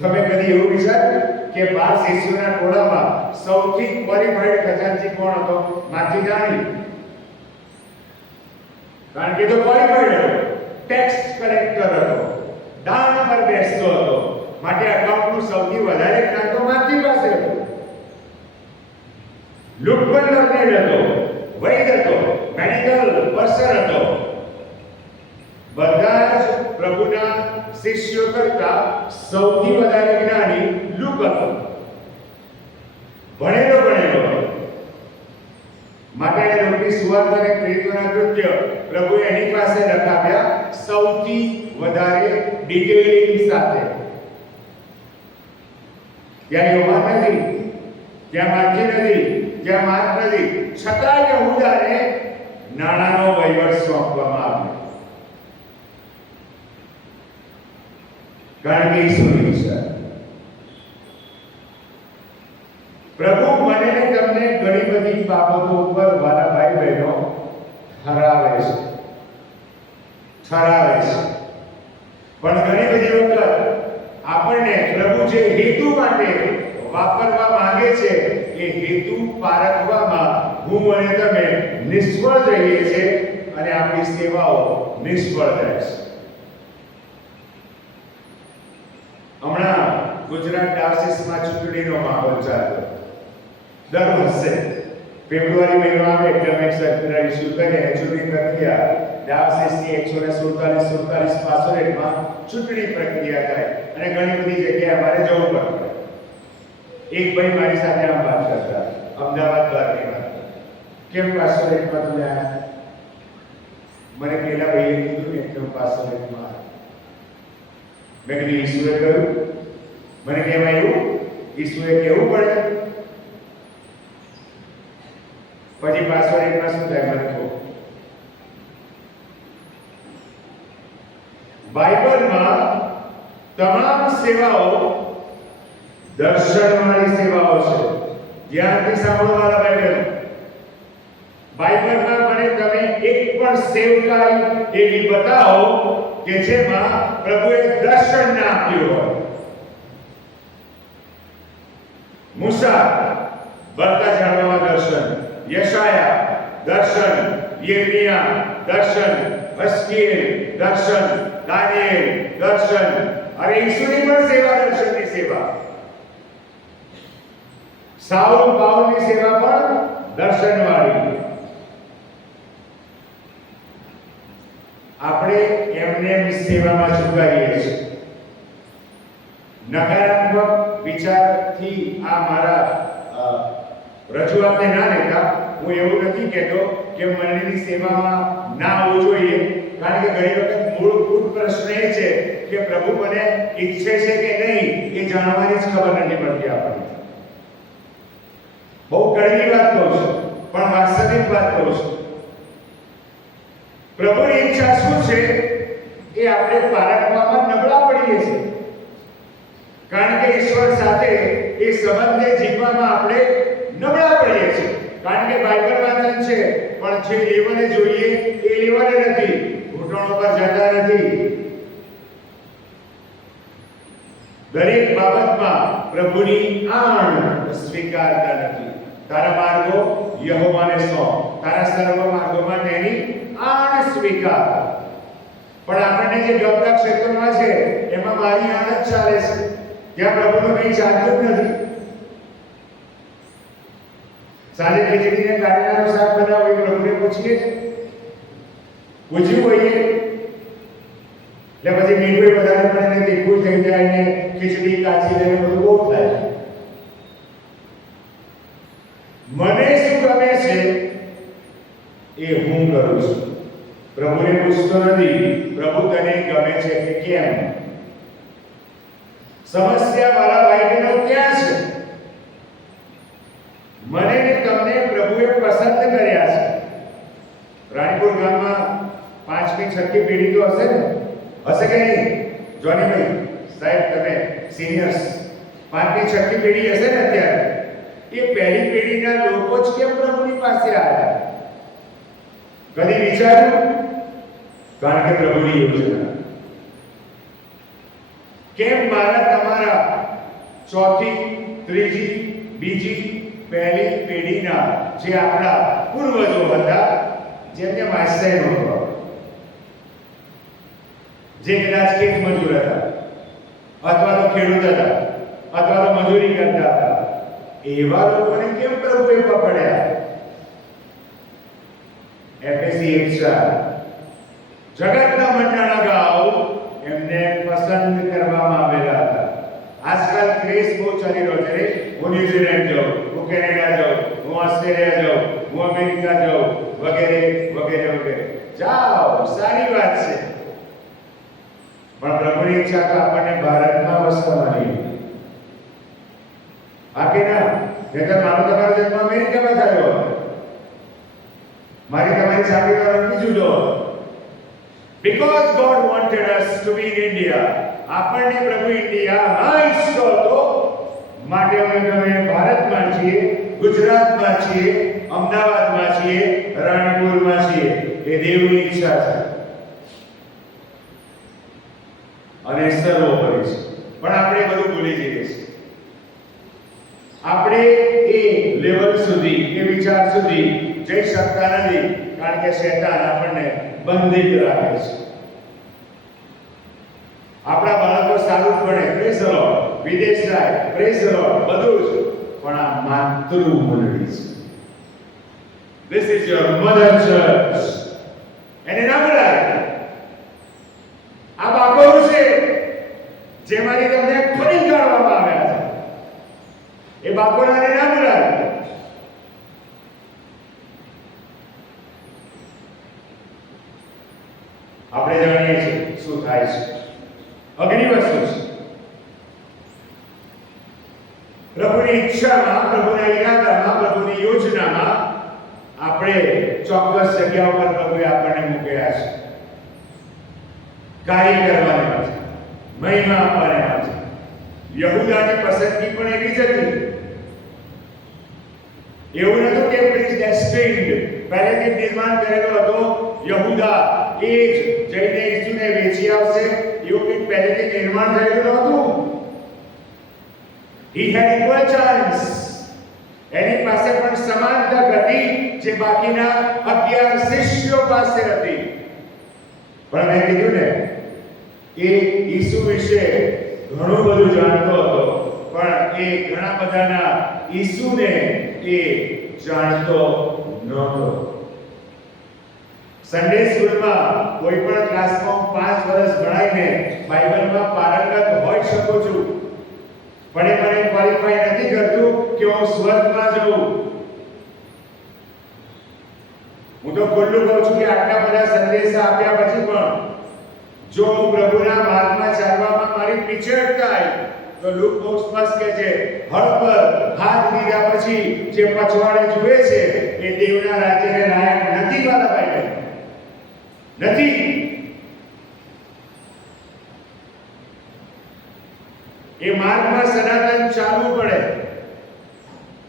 તમે કદી એવું વિચાર્યું કે 12 શિષ્યોના ટોળામાં સૌથી ક્વોલિફાઈડ ખજાનચી કોણ હતો? માથી જાણી, કારણ કે તો ક્વોલિફાઈડ હતો, ટેક્સ કલેક્ટર હતો, દાન પર બેસતો હતો, માટે અકાઉન્ટનું સૌથી વધારે જ્ઞાન તો માથી પાસે હતું. લુકમન લર્નેડ હતો, વૈદ હતો, મેડિકલ પર્સન હતો. બધા જ પ્રભુના શિષ્યો કરતા સૌથી વધારે જ્ઞાની લુક હતો, ભણેલો માટે લુકની સુવાર્તા અને પ્રેરિતોના કૃત્ય પ્રભુએ એની પાસે લખાવ્યા સૌથી વધારે ડિટેલિંગ સાથે. ત્યાં યોહાન નથી, ત્યાં માર્કી નથી, ત્યાં માર્ક નથી, છતાં યહૂદાને નાણાંનો વહીવટ સોંપવામાં આવ્યો, કારણ કે ઈસુની ઈચ્છા. પ્રભુ મને ને તમને ઘણી બધી બાબતો ઉપર વાલા ભાઈ બહેનો ઠરાવે છે, પણ ઘણી બધી વખત આપણને પ્રભુ જે હેતુ માટે વાપરવા માંગે છે એ હેતુ પારખવામાં હું અને તમે નિષ્ફળ રહીએ છીએ અને આપણી સેવાઓ નિષ્ફળ જાય છે. હમણાં ગુજરાત ડાયોસિસમાં ચૂંટણીનો માહોલ ચાલે. દર વર્ષે ફેબ્રુઆરી મહિનો આવે એટલે અમે સર્ક્યુલર ઇસ્યુ કરીએ અને ચૂંટણી પ્રક્રિયા ડાયોસિસની 147 પાસોરેટમાં ચૂંટણી પ્રક્રિયા થાય અને ઘણી બધી જગ્યાએ અમારે જવું પડે. એક ભાઈ મારી સાથે આમ વાત કરતા, અમદાવાદ દ્વારની વાત, કેમ પાસોરેટમાં તમે આવ્યા? મને પેલા ભાઈએ કીધું ને એકદમ પાસોરેટમાં. મેં કીધું ઈસુએ કહ્યું? મને કેમ આવ્યું? ઈસુએ કહેવું પડે? પછી પાસોરેટમાં શું થાય મને કહો. બાઇબલમાં તમામ સેવાઓ દર્શનવાળી સેવાઓ છે. ધ્યાનથી સાંભળો મારા ભાઈ બહેનો, બાઇબલમાં મને તમે એક પણ સેવકાઈ એવી બતાવો કે જેમાં પ્રભુએ દર્શન ના આપ્યું હોય. મૂસા બરતા ઝાડવામાં દર્શન, યશાયા દર્શન, યિર્મિયા દર્શન, હસ્કીએલ દર્શન, દાનિયેલ દર્શન. અરે ઈસુની પણ સેવા દર્શનની સેવા. સાઉલ પાઉલની સેવા પણ દર્શનવાળી. આપણે એમને સેવામાં ઝુકાઈએ છીએ. નકારાત્મક વિચારથી આ મારા રજૂઆતને ના લેતા હું એવું નથી કહેતો કે મંડળીની સેવામાં ના આવવું જોઈએ, કારણ કે ઘણી વખત મૂળભૂત પ્રશ્ન એ છે કે પ્રભુ મને ઈચ્છે છે કે નહીં એ જાણવાની જ ખબર નથી પડતી આપણને. બહુ કડવી વાત કહું છું, પણ વાસ્તવિક વાત કહું છું. પ્રભુની ઈચ્છા શું છે એ આપણે પારખવામાં નબળા પડીએ છીએ, કારણ કે ઈશ્વર સાથે એ સંબંધને જીવવામાં આપણે નબળા પડીએ છીએ. કારણ કે બાઇબલ વાંચન છે, પણ જે લેવાને જોઈએ એ લેવાને નથી, ઘૂંટણો પર જતા નથી. દરેક બાબતમાં પ્રભુની આણ સ્વીકારતા નથી. તારા માર્ગો યહોવાને સોંપ, તારા સર્વ માર્ગોમાં તેની આણ સ્વીકાર. પણ આપણને જે ગમતા ક્ષેત્રમાં છે એમાં મારી આણ જ ચાલે છે, ત્યાં પ્રભુનું કંઈ ચાલતું જ નથી. સાંજે ખીચડીને કારેલાનું શાક બનાવો એ પ્રભુને પૂછીએ, પૂછ્યું હોઈએ એટલે પછી મીઠું વધારે પડે ને તીખું થઈ જાય ને ખીચડી કાચી ને બધું બહુ થાય. મને શું ગમે છે એ હું કરું છું. પ્રભુને પૂછતો નથી પ્રભુ તને ગમે છે કે કેમ. સમસ્યા મારા ભાઈ બહેનો ક્યાં છે? મને ને તમને પ્રભુએ પસંદ કર્યા છે. રાણીપુર ગામમાં 5મી 6મી પેઢી તો હશે ને, હશે કે નહીં? જોનીભાઈ સાહેબ તમે સિનિયર્સ, 5મી 6મી પેઢી હશે ને અત્યારે. એ પહેલી પેઢીના લોકો જ કેમ પ્રભુની પાસે આવ્યા? કદી વિચાર્યું? કારણ કે પ્રભુની યોજના. કેમ મારા તમારા ચોથી, ત્રીજી, બીજી, પહેલી પેઢીના જે આપણા પૂર્વજો હતા, જેમને વાંચતા નહોતો, જે કદાચ ખેત મજૂર હતા અથવા તો ખેડૂત હતા અથવા તો મજૂરી કરતા હતા, એવા લોકોને કેમ પ્રભુએ પકડ્યા? એફએસી 1:4 જગતના મંડાણા ગાઓ એમને પસંદ કરવામાં આવેલા હતા. આજકાલ ક્રેઝ બહુ ચાલી રહ્યો છે. હું ન્યુઝીલેન્ડ જાઉં, હું કેનેડા જાઉં, હું ઓસ્ટ્રેલિયા જાઉં, હું અમેરિકા જાઉં, વગેરે વગેરે વગેરે. જાઓ, સારી વાત છે, પણ પ્રભુની ઈચ્છા તો આપણને ભારતમાં વસવાની. આકે ના નહીતર મારો તમારો જન્મ અમેરિકામાં થયો, મારી તમારી ચાકરીનો બીજું જો. Because God wanted us to be in India, આપણને પ્રભુ ઇન્ડિયામાં ઈચ્છતો હતો, માટે અમે ભારતમાં છીએ, ગુજરાતમાં છીએ, અમદાવાદમાં છીએ, રાણીપુરમાં છીએ. એ દેવની ઈચ્છા છે અને સર્વોપરી છે. પણ આપણે બધું ભૂલી જઈએ છીએ. આપણે એ લેવલ સુધી, એ વિચાર સુધી જઈ શકતા નથી, કારણ કે શૈતાન આપણને બંધિત રાખે છે. આપણા બાળકો સારું ભણે, પ્રેઝ ધ લોર્ડ, વિદેશ જાય, પ્રેઝ ધ લોર્ડ, બધું જ, પણ આ માતૃમંડળી છે. This is your mother church. એને ના બોલાય. આ બાકો છે જેમાંથી તમને ફરી કાઢવામાં આવ્યા છે. એ બાકોડાને ના બોલાય. આપણે જાણીએ છીએ શું થાય છે. અઘરી વસ્તુ છે. પ્રભુની ઈચ્છામાં, પ્રભુના ઈરાદામાં, પ્રભુની યોજનામાં આપણે ચોક્કસ જગ્યા ઉપર પ્રભુએ આપણને મૂક્યા છે. કાર્ય કરવાને માટે, મહિમા આપવાને માટે. યહૂદાની પસંદગી પણ એવી જ હતી. એવું નતું કે પ્રિડેસ્ટિન્ડ, પહેલેથી નિર્માણ કરેલો હતો યહૂદા એ જ જઈને ઈસુને વેચી આવશે, એવું કંઈક પહેલેથી નિર્માણ થયેલું નહોતું. He had equal chance. એની પાસે પણ સમાન તક હતી જે બાકીના 11 શિષ્યો પાસે હતી. પણ મેં કીધું ને, એ ઈસુ વિશે ઘણું બધું જાણતો હતો, પણ એ ઘણા બધાના ઈસુને એ જાણતો નહોતો. સન્ડે સ્કૂલમાં કોઈ પણ ક્લાસમાં 5 વર્ષ ભણાવીને બાઇબલમાં પારંગત હોઈ શકું છું, પણ એ મને ક્વોલિફાય નથી કરતું કે હું સ્વર્ગમાં જઉં. હું તો ખુલ્લું કહું છું કે આટલા બધા સંદેશા આપ્યા પછી પણ જો હું પ્રભુના માર્ગમાં ચાલવામાં મારી પીછેહટ થાય તો લુક બહુ સ્પષ્ટ કહે છે, હળ પર હાથ દીધા પછી જે પછવાડે જુએ છે એ દેવના રાજ્યને લાયક નથી. વાલા ભાઈ નથી. એ માર્ગમાં સનાતન ચાલવું પડે.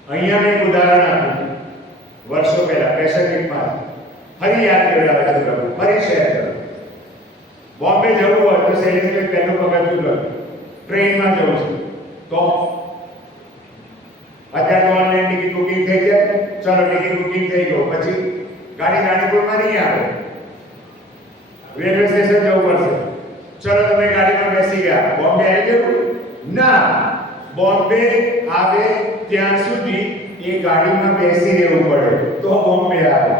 અહીંયા મેં એક ઉદાહરણ આપ્યું વર્ષો પહેલા પેસિફિકમાં. ફરી યાદ કરાવે છે પ્રભુ, ફરી શેર કરો. બોમ્બે જવું હોય તો શૈલેષભાઈ પહેલું પગથિયું લો, ટ્રેનમાં જવું છે તો અત્યારે તો ઓનલાઈન ટિકિટ બુકિંગ થઈ જાય. ચલો ટિકિટ બુકિંગ થઈ ગયો, પછી ગાડી રાણીપુરમાં નહીં આવે, રેલવે સ્ટેશન જવું પડશે. ચલો તમે ગાડીમાં બેસી ગયા, બોમ્બે આવી ગયું ના. બોમ્બે આવે ત્યાં સુધી એ ગાડીમાં બેસી રહેવું પડે તો બોમ્બે આવે.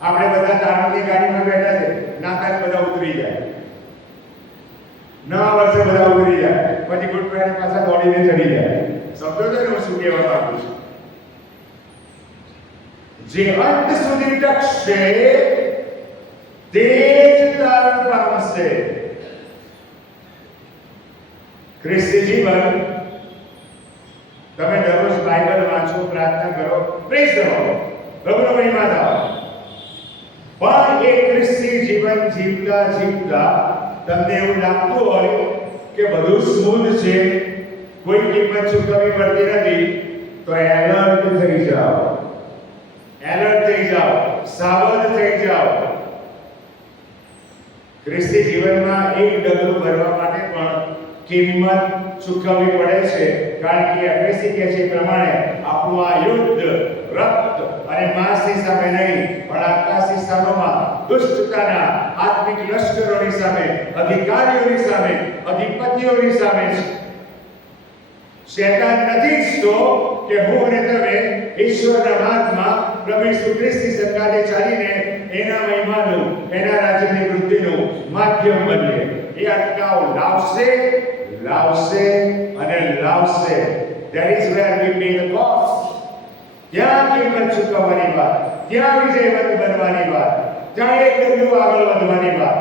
આપણે બધા તારણની ગાડીમાં બેઠા છે, નાતાલ બધા ઉતરી જાય, નવા વર્ષે બધા ઉતરી જાય, પછી ગુડ ફ્રાઈડે પાછા દોડીને ચડી જાય. સમજો છો ને હું શું કહેવા માંગુ છું? જે અંત સુધી ટકશે તે જ તારણ પામશે. ખ્રિસ્તી જીવન, તમે દરરોજ બાઇબલ વાંચો, પ્રાર્થના કરો, પ્રેઝ કરો, પ્રભુનો મહિમા થાઓ, પણ એ ખ્રિસ્તી જીવન જીવતા જીવતા તમને એવું લાગતું હોય કે બધું સ્મૂથ છે, કોઈ કિંમત ચૂકવવી પડતી નથી, તો એલર્ટ થઈ જાઓ. એલર્ટ થઈ જાઓ, સાવધ થઈ જાઓ. ખ્રિસ્તી જીવનમાં એક ડગલું ભરવા માટે પણ કિંમત ચૂકવવી પડે છે. કારણ કે એફએસસી કહે છે પ્રમાણે આપણું આ યુદ્ધ રક્ત અને માંસની સામે નહીં, પણ આકાશી સ્થાનોમાં દુષ્ટતાના આત્મિક લશ્કરોની સામે, અધિકારીઓની સામે, અધિપતિઓની સામે છે. શૈતાન નથી ઈચ્છતો કે હું અને તમે ઈશ્વરના માર્ગમાં પ્રભુ ઈસુ ખ્રિસ્તી સંગાથે ચાલીને એના મહિમાનું, એના રાજ્યની વૃદ્ધિનું માધ્યમ બનીએ. એ અટકાવ લાવશે, લાવશે અને લાવશે. That is where we pay the cost. ત્યાં કિંમત ચૂકવવાની વાત, ત્યાં વિજયવંત બનવાની વાત, ત્યાં એક ડગલું આગળ વધવાની વાત.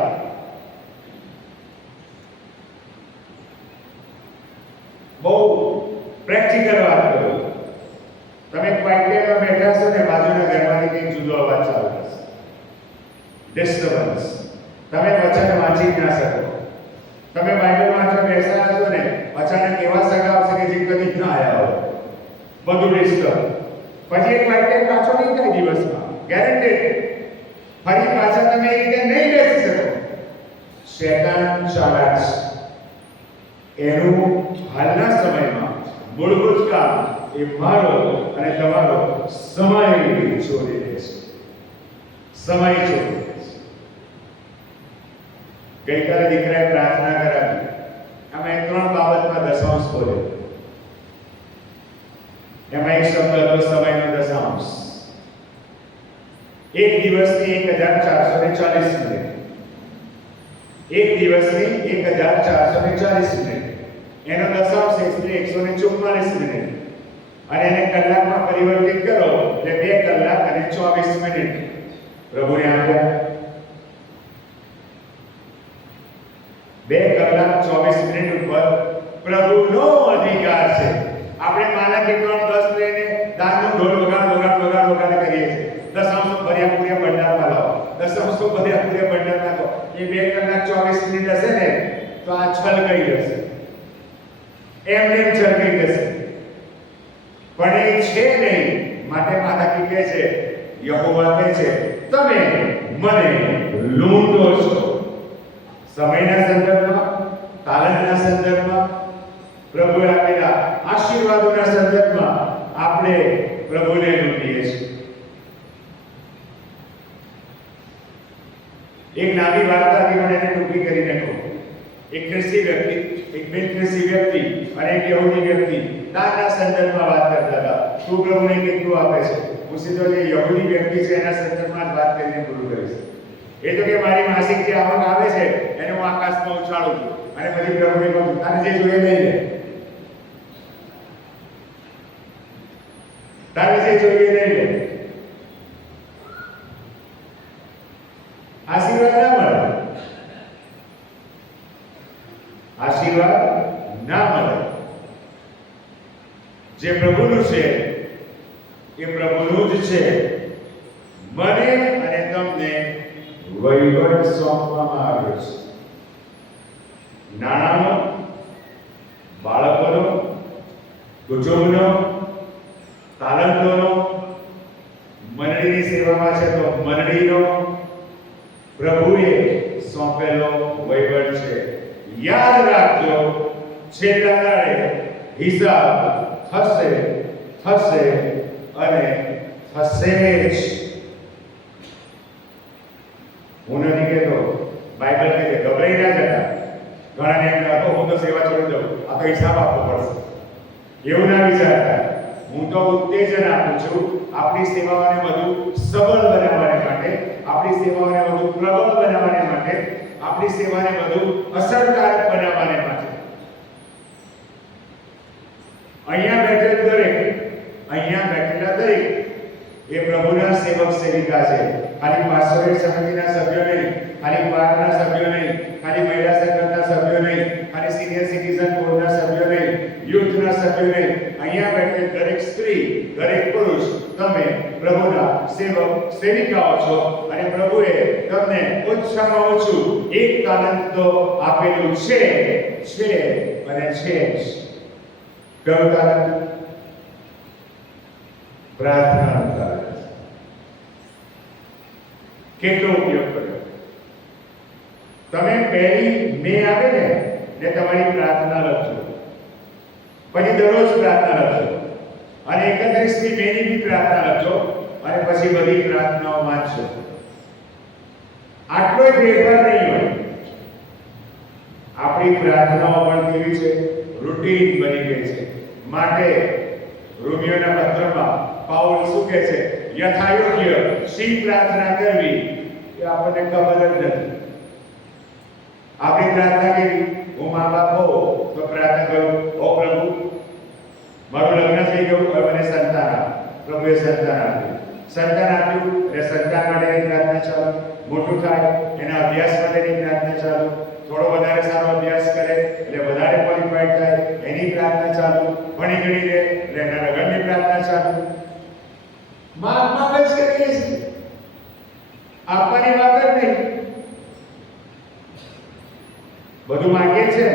બહુ પ્રેક્ટિકલ વાત કરું. તમે ક્વાઇટેમાં બેઠા છો ને, બાજુના ઘરમાંથી કંઈક જુદો અવાજ ચાલુ થશે, ડિસ્ટર્બન્સ. તમે વચન વાંચી ના શકો. તમે બાઇબલ વાંચવા બેસા છો ને, અચાનક એવા સગા આવશે કે જે કદી ના આવ્યા હોય, બધું ડિસ્ટર્બ. પછી એક ક્વાઇટેમ પાછો નહીં થાય દિવસમાં, ગેરંટેડ. ફરી પાછા તમે એ રીતે નહીં બેસી શકો. શૈતાન ચાલાક છે. એનું હાલના સમયમાં મૂળભૂત કામ એ મારો અને તમારો સમય ચોરી લે છે. સમય ચોરી લે છે. ગઈકાલે દીકરાએ પ્રાર્થના કરાવી, આમાં 3 બાબતમાં દશાંશ બોલ્યો. એમાં એક શબ્દ હતો સમયનો દશાંશ. એક દિવસની 1440 મિનિટ. એક દિવસની 1440 મિનિટ. એનો દશાંશ એટલે 144 મિનિટ. અને એને કલાકમાં પરિવર્તિત કરો એટલે 2 કલાક અને 24 મિનિટ. પ્રભુને આજ્ઞા 2 કલાક 24 મિનિટ ઉપર પ્રભુનો અધિકાર છે. આપણે માના કે 3-10 લઈને દાનનો ઢોલ વગાડ કરીએ છીએ. દશાંશો ભર્યા પૂર્યા ભંડારમાં લાવો, દશાંશો ભર્યા પૂર્યા ભંડારમાં લાવો. એ 2 કલાક 24 મિનિટ હશે ને, તો આ છલ ગઈ જશે, એમને છલ ગઈ જશે. પણ એ છે નહીં. માટે માતા કહે છે, યહોવા કહે છે, તમે મને લૂંટો છો. સમયના સંદર્ભમાં, તાલનના સંદર્ભમાં, પ્રભુએ આપેલા આશીર્વાદોના સંદર્ભમાં આપણે પ્રભુને લૂંટીએ છીએ. એક નાની વાર્તાથી મને એને ટૂંકી કરીને કહું. એક ખ્રિસ્તી વ્યક્તિ, એક બિન ખ્રિસ્તી વ્યક્તિ અને એક યહૂદી વ્યક્તિ દાનના સંદર્ભમાં વાત કરતા હતા. તું પ્રભુને કેટલું આપે છે? હું સીધો જે યહૂદી વ્યક્તિ છે એના સંદર્ભમાં જ વાત કરીને પૂરું કરીશ. એ તો કે મારી માસિક જે આવક આવે છે એને હું આકાશમાં ઉછાળું છું અને પછી પ્રભુને કહું, તારે જે જોઈએ લઈ લે, તારે જે જોઈએ લઈ લે. જે પ્રભુનું છે એ પ્રભુનું જ છે. મને અને તમને વહીવટ સોંપવામાં આવ્યો છે. નાણાંનો, બાળકોનો, કુટુંબનો, તાલંતોનો, મંડળીની સેવામાં છે તો મંડળીનો પ્રભુએ સોંપેલો વહીવટ છે. યાદ રાખજો, છેલ્લા દાડે હિસાબ થશે અને થશે જ. હું નથી કહેતો, બાઇબલ કહે છે ગભરાઈ ના જતા. ઘણાને એમ લાગે હું તો સેવા છોડી દઉં, આ તો હિસાબ આપવો પડશે, એવું ના વિચારતા. હું તો ઉત્તેજન આપું છું આપણી સેવાઓને વધુ સબળ બનાવવા માટે, આપણી સેવાઓને વધુ પ્રબળ બનાવવા માટે, આપણી સેવાને વધુ અસરકારક બનાવવા માટે. અહીંયા બેઠેલા દરેક એ પ્રભુના સેવક સેવિકા છે. ખાલી પાસ્ટોરેટ સમિતિના સભ્યો નહીં, ખાલી બારના સભ્યો નહીં, ખાલી મહિલા સંગઠનના સભ્યો નહીં, ખાલી સિનિયર સિટીઝન બોર્ડના સભ્યો નહીં, યુથના સભ્યો નહીં. અહીંયા બેઠેલ દરેક સ્ત્રી, દરેક પુરુષ, તમે પ્રભુના સેવક સેવિકાઓ છો અને પ્રભુએ તમને ઓછામાં ઓછું એક તાલંત તો આપેલું છે અને છે જ. કયું તાલંત? પ્રાર્થનાનું તાલંત. કેટલો ઉપયોગ કર્યો? તમે 1 મે આવે ને તમારી પ્રાર્થના લખજો, પછી દરરોજ પ્રાર્થના લખજો અને 31મી મેની બી પ્રાર્થના લખજો અને પછી બધી પ્રાર્થનાઓ વાંચજો. આટલો ફેરફાર નહીં હોય. આપણી પ્રાર્થનાઓ પણ કેવી છે? રૂટીન બની ગઈ છે. માટે રોમિયોના પત્રમાં પાઉલ શું કહે છે? યથાયોગ્ય શી પ્રાર્થના કરવી એ આપણને ખબર જ નથી. આપણી પ્રાર્થના કેવી? હું મા બાપ હોઉં તો પ્રાર્થના કરું, ઓ પ્રભુ મારું લગ્ન થઈ ગયું, હવે મને સંતાન આપ. પ્રભુએ સંતાન આપ્યું. સંતાન આપ્યું એટલે સંતાન માટેની પ્રાર્થના ચાલુ. મોટું થાય એના અભ્યાસ માટેની પ્રાર્થના ચાલુ. થોડો વધારે સારો અભ્યાસ કરે એટલે વધારે ક્વોલિફાઈડ થાય એની પ્રાર્થના ચાલુ. ભણી ગણી લે એટલે એના લગ્નની પ્રાર્થના ચાલુ. માં જ કરીએ છીએ. આપવાની વાત જ નહીં. બધું માંગે છે.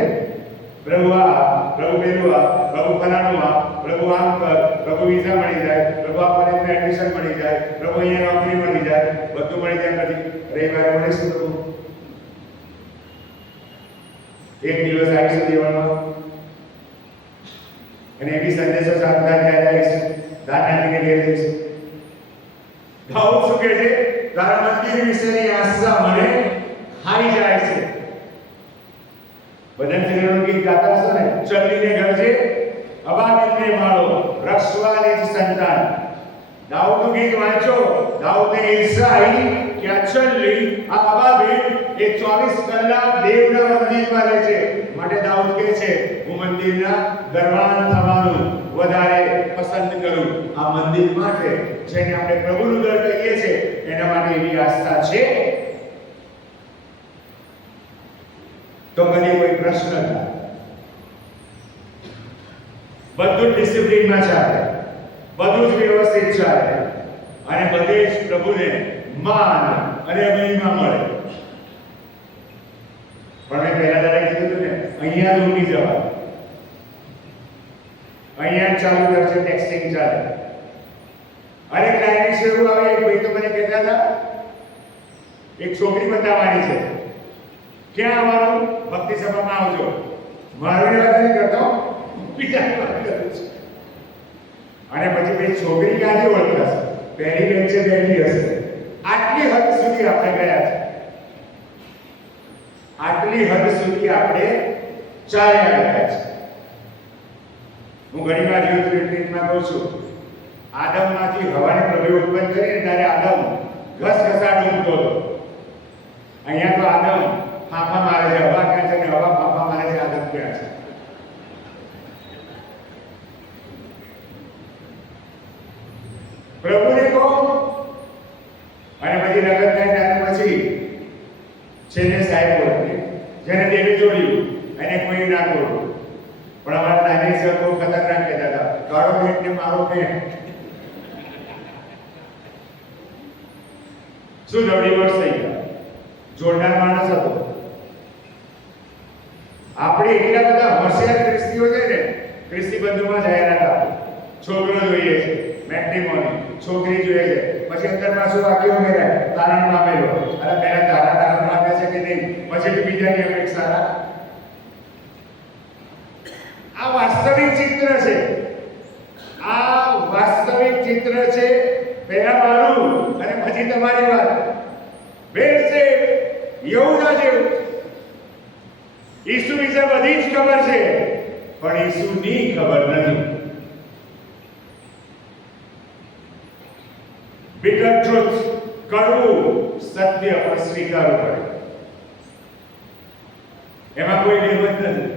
પ્રભુ આ, પ્રભુ પેલું આ, પ્રભુ ફલાણું આ, પ્રભુ આમ કર, પ્રભુ વિઝા મળી જાય, પ્રભુ આપણને એડમિશન મળી જાય, પ્રભુ અહીંયા નોકરી મળી જાય, બધું મળી જાય. પછી રવિવારે મળીશું પ્રભુ, એક દિવસ આવીશું દેવામાં અને એવી સંદેશો સાંભળતા ત્યારે આવીશું, દાન આપીને ઘેર જઈશું. દાઉદ શું કહે છે? તારા મંદિર વિશેની આશા મને ખાઈ જાય છે. ભજન સંગીતનું ગીત ગાતા હશો ને, ચલ્લીને ગરજે અબાબિલને માળો, રક્ષવાને જ સંતાન. દાઉદનું ગીત વાંચો. દાઉદને ઈર્ષા આવી કે આ ચલ્લી, આ અબાબિલ એ 24 કલાક દેવના મંદિરમાં રહે છે. માટે દાઉદ કહે છે હું મંદિરના દરવાન થવાનું વધારે પસંદ કરું. આ મંદિર માટે જેને આપણે પ્રભુનું દર કહીએ છીએ એના માટે એવી આસ્થા છે. તો કદી કોઈ પ્રશ્ન થાય, બધું ડિસિપ્લિનમાં ચાલે, બધું જ વ્યવસ્થિત ચાલે અને બધે જ પ્રભુને માન અને મહિમા મળે. પણ મેં પહેલા દાડે કીધું હતું ને, અહીંયા જ ઊંઘી જવા, અહીંયા ચાલુ કરશે, ટેક્સ્ટિંગ ચાલે. અરે ક્લાયન્ટ એવું આવે, એક ભાઈ તો મને કહેતા હતા એક છોકરી બતાવવાની છે, ક્યાં આવવાનું? ભક્તિ સભામાં આવજો. મારી વાત નથી કરતો, બીજાની વાત કરું છું. અને પછી ભાઈ છોકરી ક્યાંથી ઓળખાશે? પહેલી બેન્ચે બેઠી હશે. આટલી હદ સુધી આપણે ગયા છે. આટલી હદ સુધી આપણે ચાલ્યા ગયા છે. હું ઘણી વાર યુથ રિટ્રીટમાં કહું છું, આદમમાંથી હવાને પ્રભુએ ઉત્પન્ન કરીને ત્યારે આદમ ઘસઘસાટ ઊંઘતો હતો. અહીંયા તો આદમ ફાંફા મારે છે, હવા ક્યાં છે ને હવા ફાંફા મારે છે, આદમ ક્યાં છે? પ્રભુને કહો અને પછી લગ્ન થાય ત્યારે પછી છેલ્લે સાહેબ બોલે, જેને દેવી જોડ્યું એને કોઈ ના તોડ્યું. પણ અમારા નાની સર બહુ ખતરનાક કહેતા હતા, કાળો પેન્ટ ને મારો પેન્ટ. શું દોડી વર્ષ થઈ ગયા, જોરદાર માણસ હતો. આપણે એટલા બધા હોશિયાર ક્રિસ્તીઓ છે ને, ક્રિસ્તી બંધુમાં જાહેરાત આપો, છોકરો જોઈએ છે મેટ્રિમોની, છોકરી જોઈએ છે, પછી અંદરમાં શું વાક્યો ઉમેરાય, તારણ પામેલો. અરે પહેલા તારણ પામે છે કે નહીં, પછી બીજાની અપેક્ષા રાખ. આ વાસ્તવિક ચિત્ર છે, આ વાસ્તવિક ચિત્ર છે. પહેલા મારું અને પછી તમારી વાત. ભેટ છે યહૂદા જેવું. ઈસુ વિશે બધી જ ખબર છે, પણ ઈસુની ખબર નથી. bitter truth, કડવું સત્ય પર સ્વીકારવું પડે. એમાં કોઈ નિર્બંધ નથી.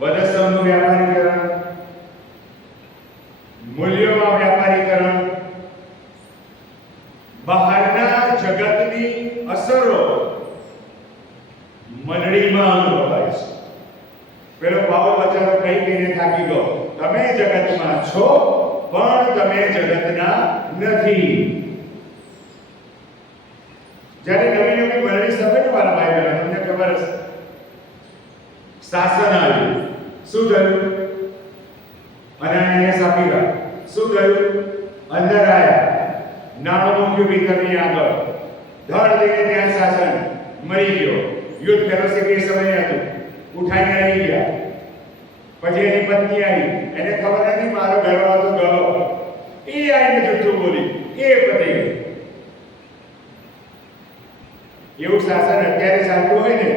વધસ્તંભનું વ્યાપારીકરણ, મૂલ્યોમાં વ્યાપારીકરણ, બહારના જગતની અસરો મંડળીમાં અનુભવાય છે. પેલો પાવલ બચારો કઈ કહીને થાકી ગયો, તમે જગતમાં છો પણ તમે જગતના નથી. જ્યારે નવી નવી મંડળી સભે ને મારા ભાઈ બહેનો, તમને ખબર હશે, શાસન આવ્યું, શું થયું? અનાનિયાસ આપીરા, શું થયું? અંદર આયા, નાણું મૂક્યું ભીતરની આગળ, ધડ દઈને ત્યાં શાસન મરી ગયો. યુદ્ધ ફેલોશિપ એ સમયે હતું, ઉઠાઈને લઈ ગયા. પછી એની પત્ની આવી, એને ખબર નથી મારો ઘરવાળો તો ગયો, એ આવીને જુઠ્ઠું બોલી, એ પતી ગયું. એવું શાસન અત્યારે ચાલતું હોય ને,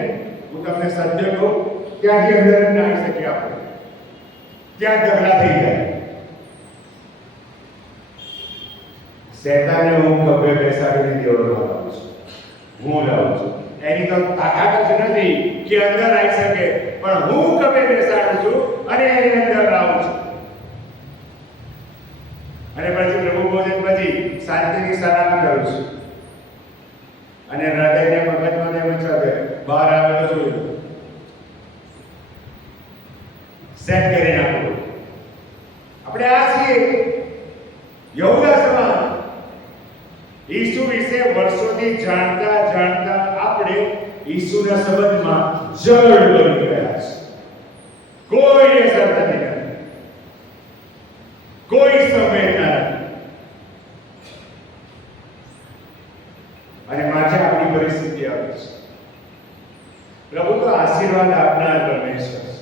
હું તમને સત્ય કહું, ત્યાંથી અંદર ના આવી શકીએ આપણે, ત્યાં ઝઘડા થઈ જાય. શેતાને હું ખભે બેસાડીને દેવડો લાવું છું, હું લાવું છું. એની તો તાકાત જ નથી કે અંદર આવી શકે, પણ હું ખભે બેસાડું છું અને એની અંદર લાવું છું. અને પછી પ્રભુ ભોજન પછી શાંતિની સલામ કરું છું, અને હૃદયને મગજમાં ને મચાવે બહાર આવે તો જોયું સેટ કરી નાખો. આપણે આ છીએ યહૂદા સમાન. ઈસુ વિશે વર્ષોથી જાણતા જાણતા આપણે ઈસુના સંબંધમાં જળ બની ગયા છે. કોઈ અસર નથી, કોઈ સંવેદના નથી. અને માથે આપણી પરિસ્થિતિ આવે છે. પ્રભુ તો આશીર્વાદ આપનાર પરમેશ્વર છે.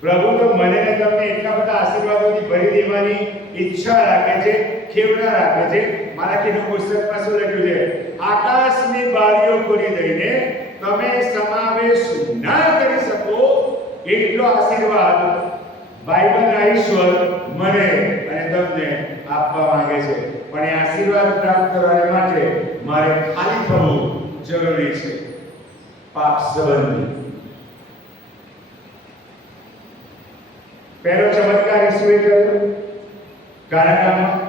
પ્રભુ તો મને ને તમને એટલા બધા આશીર્વાદોથી ભરી દેવાની ઈચ્છા રાખે છે, ખેવના રાખે છે. મારાકીનું પુસ્તકમાં શું લખ્યું છે? આકાશની બારીઓ ખોલી દઈને તમે સમાવેશ ના કરી શકો એટલો આશીર્વાદ બાઇબલના ઈશ્વર મને અને તમને આપવા માંગે છે. પણ એ આશીર્વાદ પ્રાપ્ત કરવા માટે મારે ખાલી થવું જરૂરી છે, પાપ સંબંધી. પહેલો ચમત્કાર ઈસુએ કર્યો કાનામાં.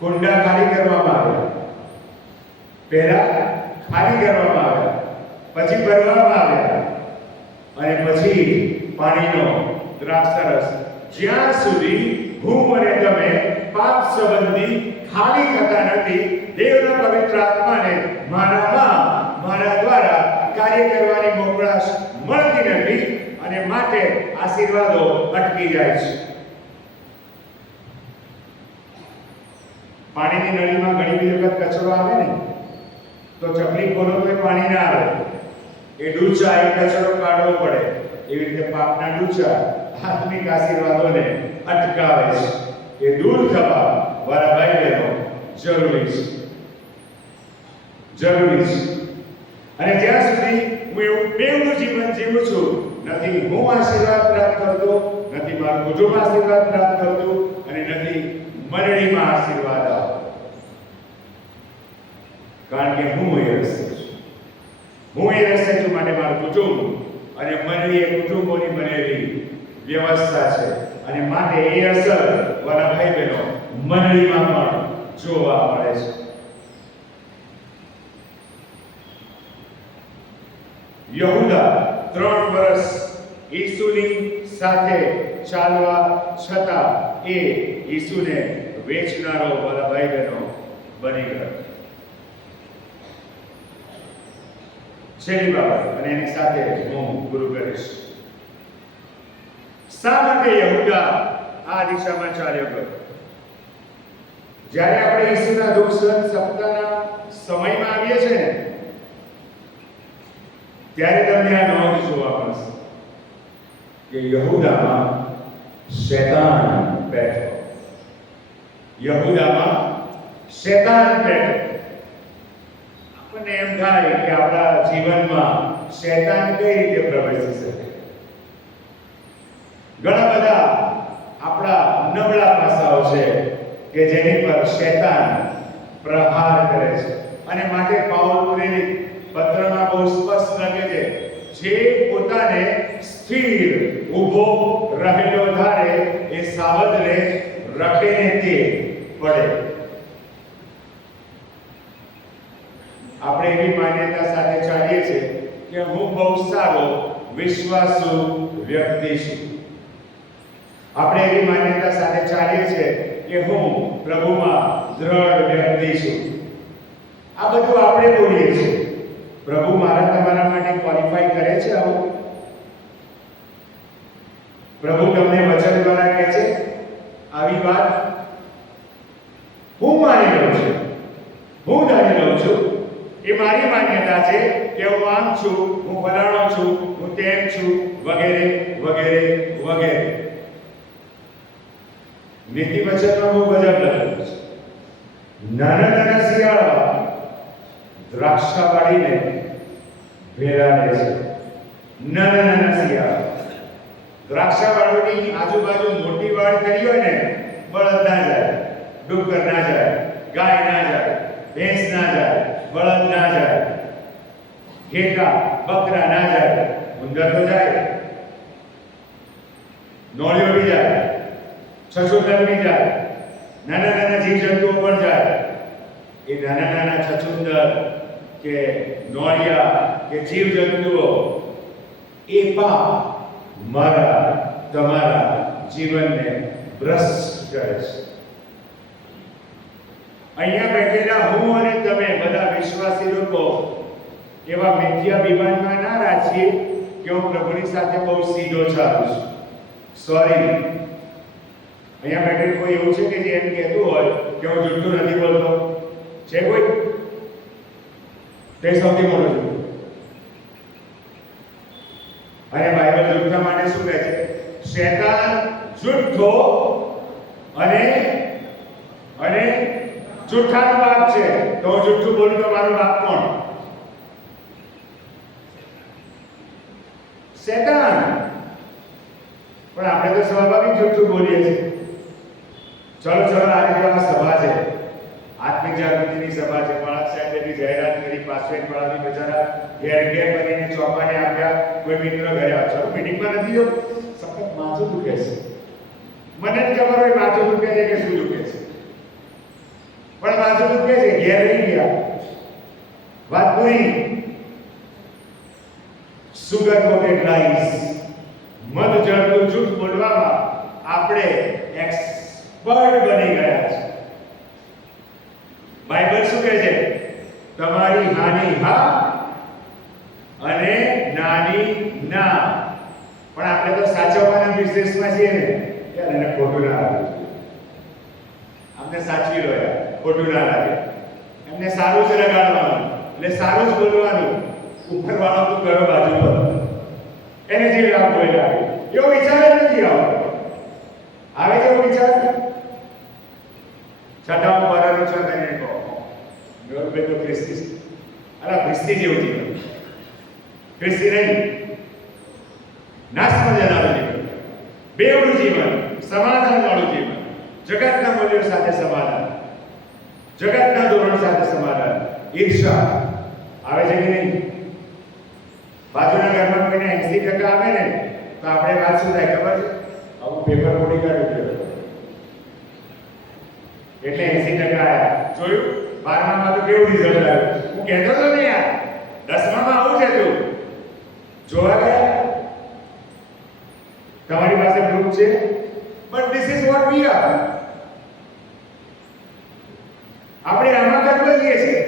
કુંડા ખાલી કરવામાં આવ્યા, પહેલા ખાલી કરવામાં આવ્યા, પછી ભરવામાં આવ્યા, અને પછી પાણીનો દ્રાક્ષરસ. જ્યાં સુધી હું અને તમે પાપ સંબંધી ખાલી થતા નથી, દેવના પવિત્ર આત્માને મારામાં મારા દ્વારા કાર્ય કરવાની મોકળાશ મળતી નથી, અને માટે આશીર્વાદો અટકી જાય છે. પાણીની નળીમાં ઘણી બધી વખત કચરો આવે ને, તો ચકલી ખોલો તો પાણી ના આવે, એ ડૂચા એ કચરો કાઢવો પડે. એવી રીતે પાપના ડૂચા આત્મિક આશીર્વાદોને અટકાવે છે. એ દૂર થવા વાળા ભાઈ બહેનો જરૂરી છે, જરૂરી છે. અને જ્યાં સુધી હું એવું બેવનું જીવન જીવું છું, નથી હું આશીર્વાદ પ્રાપ્ત કરતો, નથી મારું કુટુંબ આશીર્વાદ પ્રાપ્ત કરતું, અને નથી મંડળીમાં આશીર્વાદ આવે. કારણ કે હું એ રસ્તે છું, હું એ રસ્તે છું. માટે મારું કુટુંબ અને મંડળી એ કુટુંબોની બનેલી વ્યવસ્થા છે, અને માટે એ અસર વાળા ભાઈ બહેનો મંડળીમાં પણ જોવા મળે છે. યહૂદા 3 વર્ષ ઈસુની સાથે ચાલવા છતાં એ ઈસુને વેચનારો વાલા ભાઈ બહેનો બની ગયો. છેલ્લી બાબત, અને એની સાથે હું પૂરું કરીશ. શા માટે યહૂદા આ દિશામાં ચાલ્યો ગયો? જ્યારે આપણે ઈસુના દુઃખ સહન સપ્તાહના સમયમાં આવીએ છીએ ને, ત્યારે તમને આ નોંધ જોવા મળશે કે યહૂદામાં શૈતાન બેઠો. યહૂદામાં શૈતાન બેઠો. આપણને એમ થાય કે આપણા જીવનમાં શૈતાન કઈ રીતે પ્રવેશી શકે? ઘણા બધા આપણા નબળા પાસાઓ છે કે જેની પર શૈતાન પ્રહાર કરે છે. અને માટે પાઉલ પ્રેરિત પત્રમાં બહુ સ્પષ્ટ લખે છે, જે પોતાને સ્થિર ઊભો રહેલો ધારે એ સાવધ રહે, રખે ને તે પડે. આપણે એવી માન્યતા સાથે ચાલીએ છીએ કે હું બહુ સારો વિશ્વાસુ વ્યક્તિ છું. આપણે એવી માન્યતા સાથે ચાલીએ છીએ કે હું પ્રભુમાં દ્રઢ વ્યક્તિ છું. આ બધું આપણે બોલીએ છીએ. પ્રભુ મારા તમારા માટે ક્વોલિફાઈ કરે છે આવું? પ્રભુ તમને વચન દ્વારા કહે છે આવી વાત? હું માની લઉં છું, હું ધારી લઉં છું, એ મારી માન્યતા છે કે હું આમ છું, હું ફલાણો છું, હું તેમ છું, વગેરે વગેરે વગેરે. નીતિ વચનમાં બહુ ગજબ લખેલું છે. નાના નાના શિયાળા દ્રાક્ષા વાળીને ભેરા લે છે. નાના નાના શિયાળા દ્રાક્ષા વાળોની આજુબાજુ મોટી વાડ કરી હોય ને, બળદ ના જાય, ડુક્કર ના જાય, ગાય ના જાય, ભેંસ ના જાય, બળદ ના જાય, ઘેટા બકરા ના જાય, ઉંદર તો જાય, નોળીઓ બી જાય, છછુંદર બી જાય, નાના નાના જીવજંતુઓ પણ જાય. એ નાના નાના છછુંદર કે નોળિયા કે જીવજંતુઓ એ પાપ મારા તમારા જીવનને ભ્રષ્ટ કરે છે. અહીંયા બેઠેલા હું અને તમે બધા વિશ્વાસી લોકો એવા મિથ્યા વિમાનમાં ના રાખીએ કે હું પ્રભુની સાથે બહુ સીધો ચાલું છું. સોરી, અહીંયા બેઠેલ કોઈ એવું છે કે જે એમ કહેતું હોય કે હું જુઠ્ઠું નથી બોલતો? છે કોઈ? તે સૌથી મોટો જુઠ્ઠું. અને બાઇબલ જુઠ્ઠા માટે શું કહે છે? શૈતાન જુઠ્ઠો અને જુઠ્ઠાનો બાપ છે. તો હું જુઠ્ઠું બોલું તો મારો બાપ કોણ? શૈતાન. પણ આપણે તો સ્વાભાવિક જુઠ્ઠું બોલીએ છીએ. ચલો આજે તો આ સભા છે, આત્મિક જાગૃતિની સભા છે. બાળક સાહેબે બી જાહેરાત કરી, પાસવેટ વાળાની બચારા ઘેર કરીને ચોપાને આપ્યા. કોઈ મિત્ર ઘરે આવ્યો, ચલો મીટિંગમાં નથી ગયો, સખત માથું દુખે છે. મને જ ખબર હોય માથું દુખે છે કે શું દુખે છે, પણ માથું દુખે છે, ઘેર રહી ગયા, વાત પૂરી. સુગર કોટેડ લાઈસ, મધ જળતું જૂઠ બોલવામાં આપણે એક્સપર્ટ બની ગયા છે. બાઇબલ શું કહે છે? તમારી હાનિ હા અને નાની ના. પણ આપણે તો સાચવવાના બિઝનેસમાં છીએ ને, યાર એને ખોટું ના લાગે, અમને સાચવી લો યાર, ખોટું ના લાગે. એમને સારું જ લગાડવાનું, એટલે સારું જ બોલવાનું. ઉપરવાળો તો કરો બાજુ પર, એને જે લાભ હોય લાગે. એવો વિચાર જ નથી આવતો. આવે જેવો વિચાર છતાં હું મારા છો તેને કહો ભાઈ તો ખ્રિસ્તી, અરે ખ્રિસ્તી જેવું જીવન, ખ્રિસ્તી નહીં, નાશમાં જનારું જીવન, બેવડું જીવન, સમાધાન વાળું જીવન, જગતના મૂલ્યો સાથે સમાધાન, જગતના ધોરણ સાથે સમાધાન. ઈર્ષા આવે છે કે નહીં? બાજુના ઘરમાં કોઈને 80% આવે ને તો આપણે વાત શું થાય ખબર છે? આવું પેપર મોડી કાઢ્યું એટલે 80% આયા. જોયું? 12માં તો કેવું રિઝલ્ટ આવ્યું? હું કહેતો તો ને યાર, 10માં આવું છે તું. જોવા ગયા? તમારી પાસે પ્રૂફ છે? But this is what we are. આપણે આમાં ગર્વ લઈએ છીએ.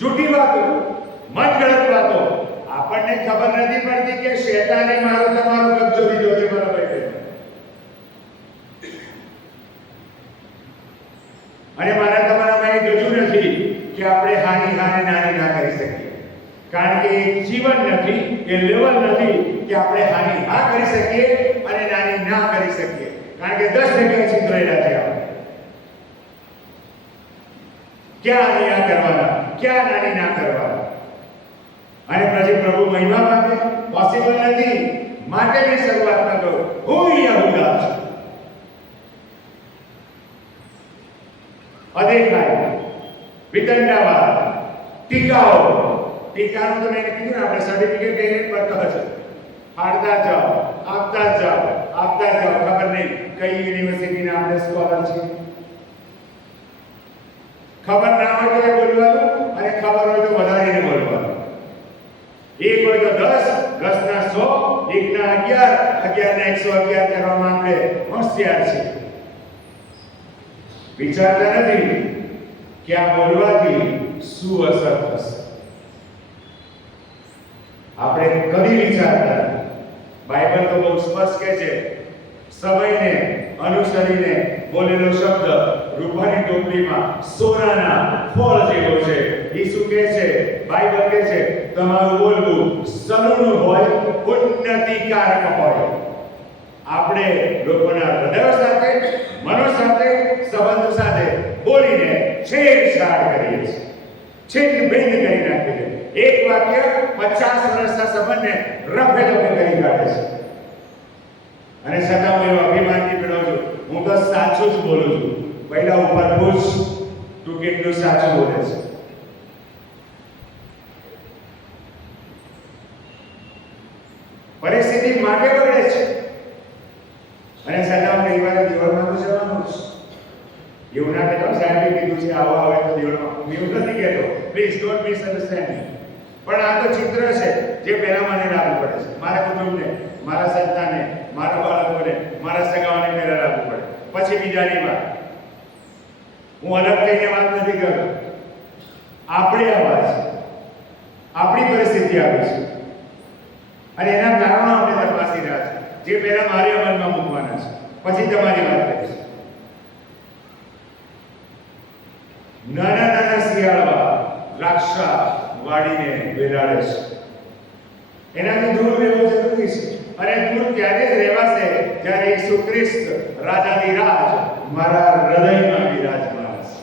જૂઠી વાતો, મનગઢંત વાતો. આપણને ખબર નથી પડતી કે શેતાને તમારો કબજો લીધો છે. બરાબર છે? અને મારા તમારામાં એ ગજુ નથી કે આપણે નાની ના કરી શકીએ. કારણ કે એ જીવન નથી, એ લેવલ નથી કે આપણે હા કરી શકીએ અને નાની ના કરી શકીએ. કારણ કે 10 જગ્યાએ છિદ્રેલા છે આપણે. ક્યાં નાની કરવાના, ક્યાં નાની ના કરવાના. અને પછી પ્રભુ મહિમા માંગે? પોસિબલ નથી. માટે મેં શરૂઆતમાં કહ્યું, હું યહૂદા છું. અદેખાય, વિતંડાવાદ, ટીકાઓ. ટીકાનું તો મેં કીધું ને, આપણે સર્ટિફિકેટ લઈને કરતા હશે. હાડતા જાઓ, આપતા જાઓ. ખબર નહીં કઈ યુનિવર્સિટીના આપણે સ્કોલર છીએ. ખબર ના હોય તો બોલવાનું, અને ખબર હોય તો વધારીને બોલવાનું. એક હોય તો 10, 10 ના 100, 1 ના 11, 11 ના 111 કરવામાં આપણે હોશિયાર છે. વિચારતા નથી કે આ બોલવાથી શું અસર થશે. આપણે કદી વિચારતા. બાઇબલ તો બહુ સ્પષ્ટ કહે છે, સમયને અનુસરીને બોલેલો શબ્દ રૂપાની ટોપલીમાં સોનાના ફળ જેવો છે. ઈસુ કહે છે, બાઇબલ કહે છે, તમારું બોલવું સલુણ હોય, ઉન્નતિકારક હોય. આપણે લોકોના હૃદય સાથે, મનો સાથે, સંબંધો સાથે બોલીને છેડછાડ કરીએ છીએ. છેદભેદ કરી નાખીએ છીએ. એક વાક્ય 50 વર્ષના સંબંધને રફે દફે કરી કાઢે છે. અને છતાં હું એવો અભિમાનથી મેળવું છું, હું તો સાચું જ બોલું છું. પહેલા ઉપર પૂછ, તું કેટલું સાચું બોલે છે. પરિસ્થિતિ માટે બગડે છે. અને છતાં હું કઈ વાર દેવળમાં તો જવાનું છું. એવું ના કહેતો સાહેબે કીધું છે આવો આવે તો દેવળમાં. હું એવું નથી કહેતો, પ્લીઝ ડોન્ટ મિસઅન્ડરસ્ટેન્ડ મી. પણ આ તો ચિત્ર છે જે પહેલા મને લાગુ પડે છે. મારા કુટુંબને, મારા સંતાનને, મારા બાળકોને, મારા સગાઓને પહેલા લાગુ પડે, પછી બીજાની વાત. હું અલગ થઈને વાત નથી કરતો. આપણે આવા છે, આપણી પરિસ્થિતિ આવી છે, અને એના કારણો આપણે તપાસી રહ્યા છે, જે પહેલા મારી અમલમાં મૂકવાના છે, પછી તમારી વાત કરીશ. નાના શિયાળવા દ્રાક્ષા વાડીને બેલાડે છે. એનાથી દૂર રહેવું જરૂરી છે. અને દૂર ત્યારે જ રહેવાશે જ્યારે ઈસુ ખ્રિસ્ત રાજાધિરાજ મારા હૃદયમાં વિરાજમાન છે.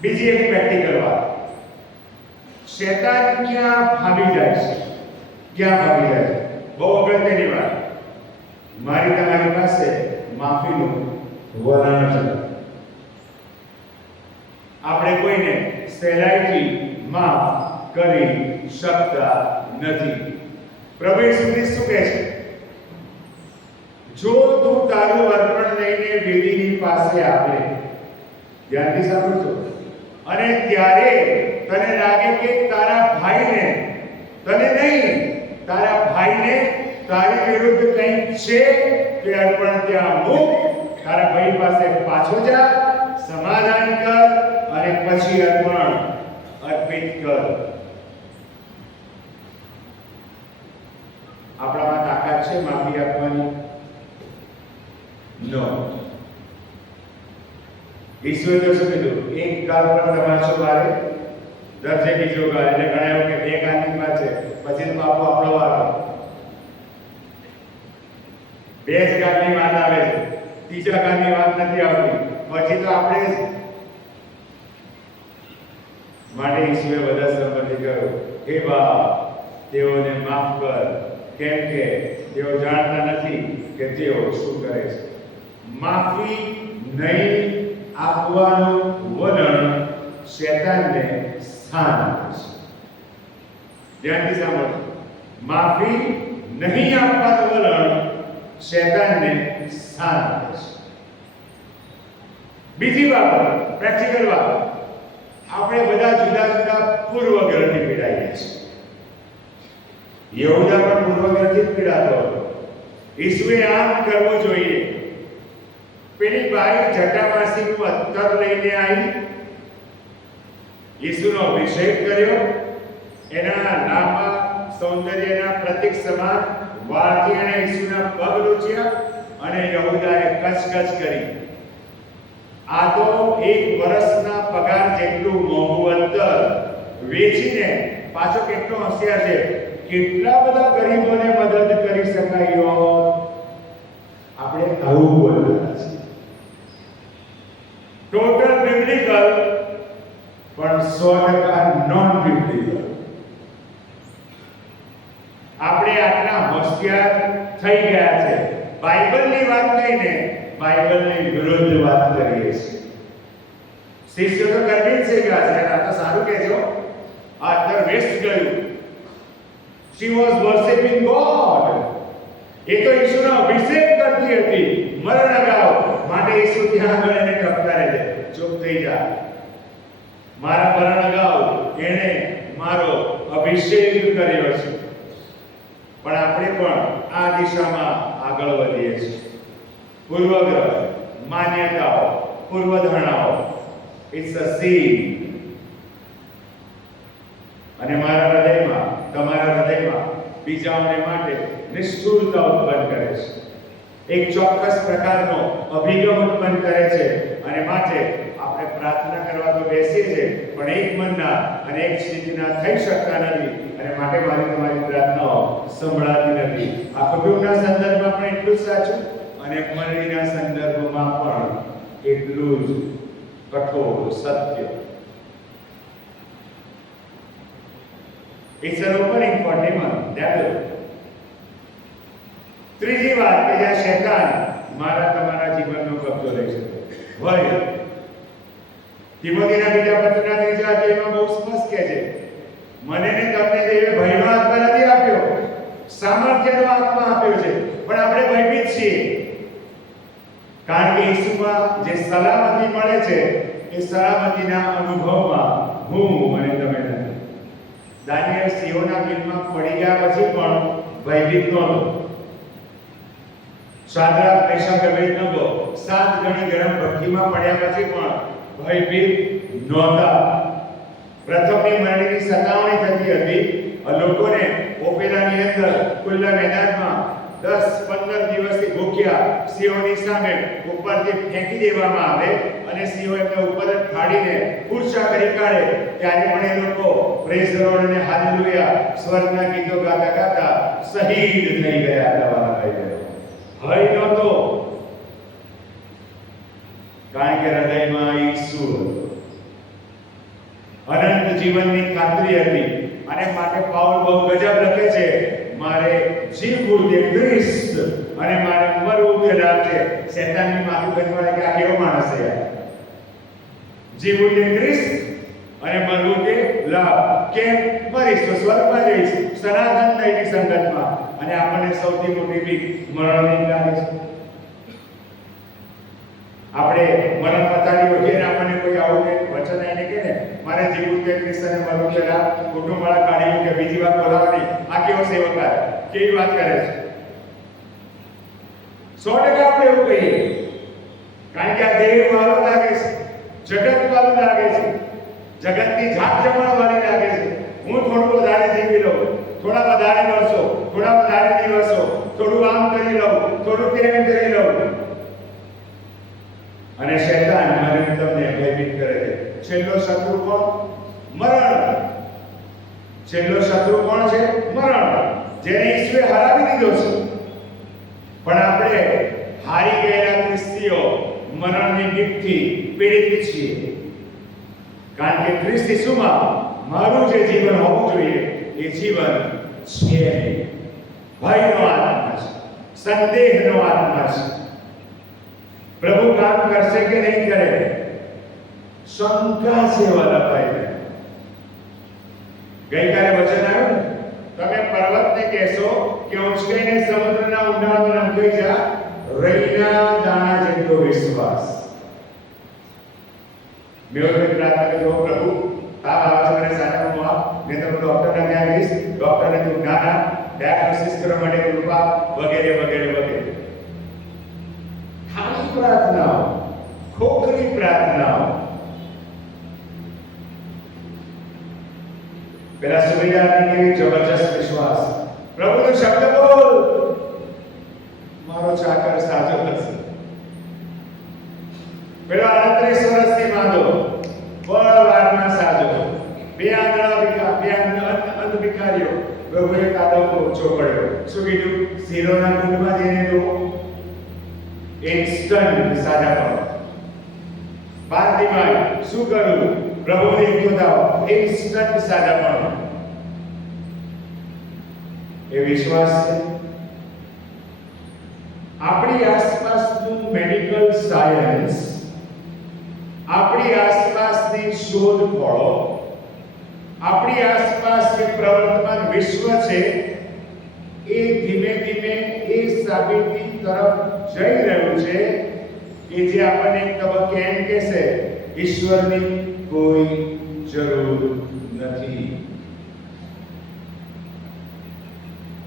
બીજી એક પ્રેક્ટિકલ વાત. શેતાન ક્યાં ભાગી જાય છે? ક્યાં ભાગી જાય છે? બહુ અગત્યની વાત. મારી તમારી પાસે માફીનું વલણ છે. આપણે કોઈને સહેલાઈથી માફ કરી શકતા નથી. પ્રભુ ઈસુ ખ્રિસ્ત શું કહે છે? જો તું તારું અર્પણ લઈને વેદીની પાસે આવે, ધ્યાનથી સાંભળજો, અને ત્યારે તને લાગે કે તારા ભાઈને, તને નહીં, તારા ભાઈને તારી વિરુદ્ધ કંઈક છે, તે અર્પણ ત્યાં મૂક, તારા ભાઈ પાસે પાછો જા, સમાધાન કર, અને પછી અર્પણ અર્પિત કર. આપણામાં તાકાત છે માફી આપવાની? નો. ઈશ્વરે તો શું કીધું? એક ગાલ પર તમાશો મારે, દરજે બીજો ગાલ. એટલે ઘણા એવું કે બે ગાલની વાત છે, પછી તો બાપુ આપણો વારો. બે જ ગાલની વાત આવે છે, ત્રીજા ગાલની વાત નથી આવતી. પછી તો આપણે જ. માટે ઈશ્વરે બધા સંબંધી કહ્યું, હે બાપ, તેઓને માફ કર, કેમ કે તેઓ જાણતા નથી કે તેઓ શું કરે છે. માફી નહીં આપવાનું વલણ શેતાનને સ્થાન આપે છે. ધ્યાનથી સાંભળો. માફી નહીં આપવાનું વલણ શેતાનને સ્થાન આપે છે. બીજી બાબત, પ્રેક્ટિકલ વાત. આપણે બધા જુદા જુદા પૂર્વગ્રહથી પીડાઈએ છીએ. યહૂદા પણ પૂર્વગ્રહથી પીડાતો હતો. ઈસુએ આમ કરવું જોઈએ. પેલી બાઈ જટામાસીનું અત્તર લઈને આવી, ઈસુનો અભિષેક કર્યો, એના લાંબા સૌંદર્યના પ્રતીક સમાન વાળથી અને ઈસુના પગ લૂછ્યા અને યહૂદાએ કચકચ કરી. આ તો એક વર્ષના પગાર જેટલું મોંઘું અત્તર વેચીને પાછો કેટલો હોશિયાર છે, કેટલા બધા ગરીબોને મદદ કરી શકાય. આપણે આવું બોલતા છીએ. ટોટલ બિબ્લિકલ પણ 100% નોન બિબ્લિકલ. આપણે આટલા હોશિયાર થઈ ગયા છે, બાઇબલની વાત કહીને બાઇબલની વિરુદ્ધ વાત કરીએ છીએ. શિષ્યો તો કન્વિન્સ થઈ ગયા છે, આ તો સારું કે છો, આ અત્તર વેસ્ટ ગયું. She was worshiping God. એ તો ઈસુનો અભિષેક કરતી હતી મરણ અગાઉ. માટે ઈસુ ત્યાં આગળ એને ટપકારે છે, ચૂપ થઈ જા, મારા મરણ અગાઉ એણે મારો અભિષેક કર્યો છે. પણ આપણે પણ આ દિશામાં આગળ વધીએ છીએ. પૂર્વગ્રહ, માન્યતાઓ, પૂર્વધારણાઓ, ઇટ્સ અ સીડ. અને મારા હૃદયમાં, તમારા હૃદયમાં બીજાઓને માટે નિષ્ઠુરતા ઉત્પન્ન કરે છે, એક ચોક્કસ પ્રકારનો અભિગમ ઉત્પન્ન કરે છે. અને માટે આપણે પ્રાર્થના કરવા તો બેસીએ છીએ, પણ એક મનના અને એક સ્થિતિના થઈ શકતા નથી. અને માટે મારી તમારી પ્રાર્થનાઓ સંભળાતી નથી. આ કુટુંબના સંદર્ભમાં પણ એટલું જ સાચું અને મંડળીના સંદર્ભમાં પણ એટલું જ કઠોર સત્ય. It's an opening for demon, devil. ત્રીજી વાત કે જ્યાં શૈતાન મારા તમારા જીવનનો કબજો લઈ શકે, ભય. તિમોથીના બીજા પત્રના 3 અધ્યાયમાં બહુ સ્પષ્ટ કહે છે, મને ને તમને દેવે ભયનો આત્મા નથી આપ્યો, સામર્થ્યનો આત્મા આપ્યો છે. પણ આપણે ભયભીત છીએ, કારણ કે ઈસુમાં જે સલામતી મળે છે એ સલામતીના અનુભવમાં હું અને તમે નથી. દાનિયેલ સિંહોના બિલમાં પડી ગયા પછી પણ ભયભીત નહોતો. શાદ્રાક, મેશક, અબેદનગો 7 ગણી ગરમ ભઠ્ઠીમાં પડ્યા પછી પણ ભયભીત નહોતા. પ્રથમની મંડળીની સતાવણી થતી હતી. લોકોને ઓપેરાની અંદર ખુલ્લા મેદાનમાં 10-15 દિવસથી ભૂખ્યા સિંહોની સામે ઉપરથી ફેંકી દેવામાં આવે અને સિંહો એમને ઉપર ફાડીને કુરશા કરી કાઢે. ત્યારે પણ એ લોકો પ્રેઝ ધ લોર્ડ અને હાલેલુયા સ્વર્ગના ગીતો ગાતા ગાતા શહીદ થઈ ગયા. દવાના થઈ ગયા. ભય નહોતો, કારણ કે હૃદયમાં ઈસુ હતો. અનંત જીવનની ખાતરી હતી. અને માટે પાઉલ બહુ ગજબ લખે છે, મારે જીવવું તે ખ્રિસ્ત અને મારે મરવું તે લાભ છે. શૈતાનની માથું ગજવાડે કે આ કેવો માણસ છે યાર. જીવવું તે ખ્રિસ્ત અને મરવું તે લાભ. કેમ? મરીશ તો સ્વર્ગમાં જઈશ, સનાતન દૈનિક સંગતમાં. અને આપણને સૌથી મોટી બીક મરણની લાગે છે. આપણે મરણ પતાવી હોઈએ ને આપણને કોઈ આવું કે વચન આવીને કે ને મારે જીવવું તે ખ્રિસ્ત અને મરવું તે લાભ, કુટુંબવાળા કાઢી કે બીજી વાત બોલાવવાની, આ કેવો સેવકાર, કેવી વાત કરે છે. 100% આપણે એવું કહીએ, કારણ કે આ દેહ વાળું લાગે છે, જગત વાળું લાગે છે, જગતની જાત જમાડવાની લાગે છે. હું થોડું વધારે જીવી લઉં, થોડા વધારે વર્ષો, થોડા વધારે દિવસો, થોડું આમ કરી લઉં, થોડું તેમ કરી લઉં. અને શૈતાન મને તમને ભયભીત કરે છે. છેલ્લો શત્રુ કોણ? મરણ. છેલ્લો શત્રુ કોણ છે? મરણ, જેને ઈશ્વરે હરાવી દીધો છે. પણ આપણે હારી ગયેલા ખ્રિસ્તીઓ મરણની બીકથી પીડિત છીએ, કારણ કે ખ્રિસ્ત ઈસુમાં મારું જે જીવન હોવું જોઈએ એ જીવન છે. ભયનો આત્મા છે, સંદેહનો આત્મા છે. પ્રભુ કામ કરશે કે નહીં કરે, શંકા છે વાલા ભાઈ. ગઈકાલે વચન આવ્યું ને, તમે પર્વતને કહેશો કે ઉંચકાઈને સમુદ્રના ઊંડાણમાં નંખાઈ જા, રઈના દાણા જેટલો વિશ્વાસ. મેં એવું પ્રાર્થના કરી, "ઓ પ્રભુ, તાવ આવે છે મને સાચવવામાં, મેં તો ડોક્ટરને ત્યાં જઈશ, ડોક્ટરને તું જ્ઞાન આપ, ડાયગ્નોસિસ કરવા માટે કૃપા", વગેરે વગેરે વગેરે. ખાલી પ્રાર્થનાઓ, ખોખરી પ્રાર્થનાઓ. પેલા સુબેદારની કેવી જબરજસ્ત વિશ્વાસ, "પ્રભુનો શબ્દ બોલ, મારો ચાકર સાજો થશે." પેલા 38 વર્ષથી માંદો, વારમાં સાજો, બે અંધ ભિખારીઓ, પ્રભુએ કાદવનો ઊંચો પડ્યો. શું કીધું? સિલોના કુંડમાં જઈને તો ઇન્સ્ટન્ટ સાજાપણું. પાર્થિમાઈ શું કરું? પ્રભુને જોતા ઇન્સ્ટન્ટ સાજાપણું. એ વિશ્વાસ છે. આપણી આસપાસનું મેડિકલ સાયન્સ, આપણી આસપાસની શોધખોળો, આપણી આસપાસ જે પ્રવર્તમાન વિશ્વ છે એ ધીમે ધીમે એ સાબિતી તરફ જઈ રહ્યું છે કે જે આપણને એક તબક્કે એમ કહેશે, ઈશ્વરની કોઈ જરૂર નથી.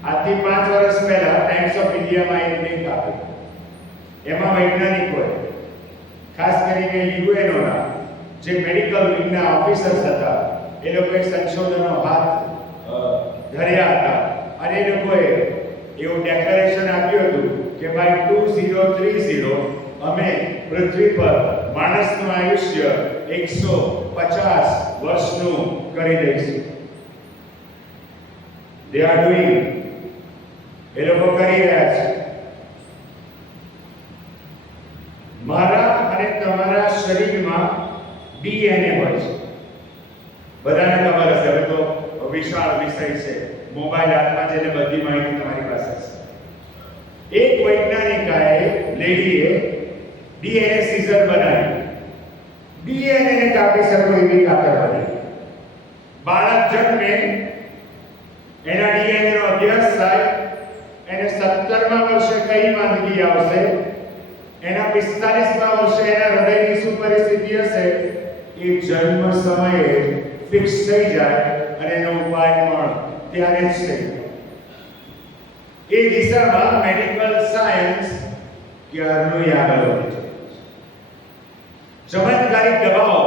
આજથી 5 વર્ષ પહેલા ટાઈમ્સ ઓફ ઇન્ડિયામાં એક લિંક આપી. એમાં વૈજ્ઞાનિકોએ, ખાસ કરીને યુએનઓના જે મેડિકલ વિંગના ઓફિસર્સ હતા, એ લોકોએ સંશોધનો હાથ ધર્યા હતા અને એ લોકોએ એવું ડેક્લેરેશન આપ્યું હતું કે બાય 2030 અમે પૃથ્વી પર માણસનું આયુષ્ય 150 વર્ષનું કરી દઈશું. They are doing. એ લોકો કરી રહ્યા છે. મારા અને તમારા શરીરમાં ડીએનએ હોય છે. બધાને ખબર હશે, હવે તો વિશાળ વિષય છે, મોબાઈલ હાથમાં છે એટલે બધી માહિતી તમારી પાસે છે. એક વૈજ્ઞાનિકાએ, લેડીએ ડીએનએ સીઝર બનાવી. ડીએનએ ને કાપી શકો એવી કાતર બની. બાળક જન્મે, એના ડીએનએ નો અભ્યાસ થાય, એને 17મા વર્ષે કઈ માંદગી આવશે, એના 45મા વર્ષે એના હૃદયની શું પરિસ્થિતિ હશે, એ જન્મ સમયે ફિક્સ થઈ જાય અને એનો ઉપાય પણ ત્યારે જ થઈ જાય. એ દિશામાં મેડિકલ સાયન્સ ક્યારનું આગળ વધી છે. ચમત્કારિક દવાઓ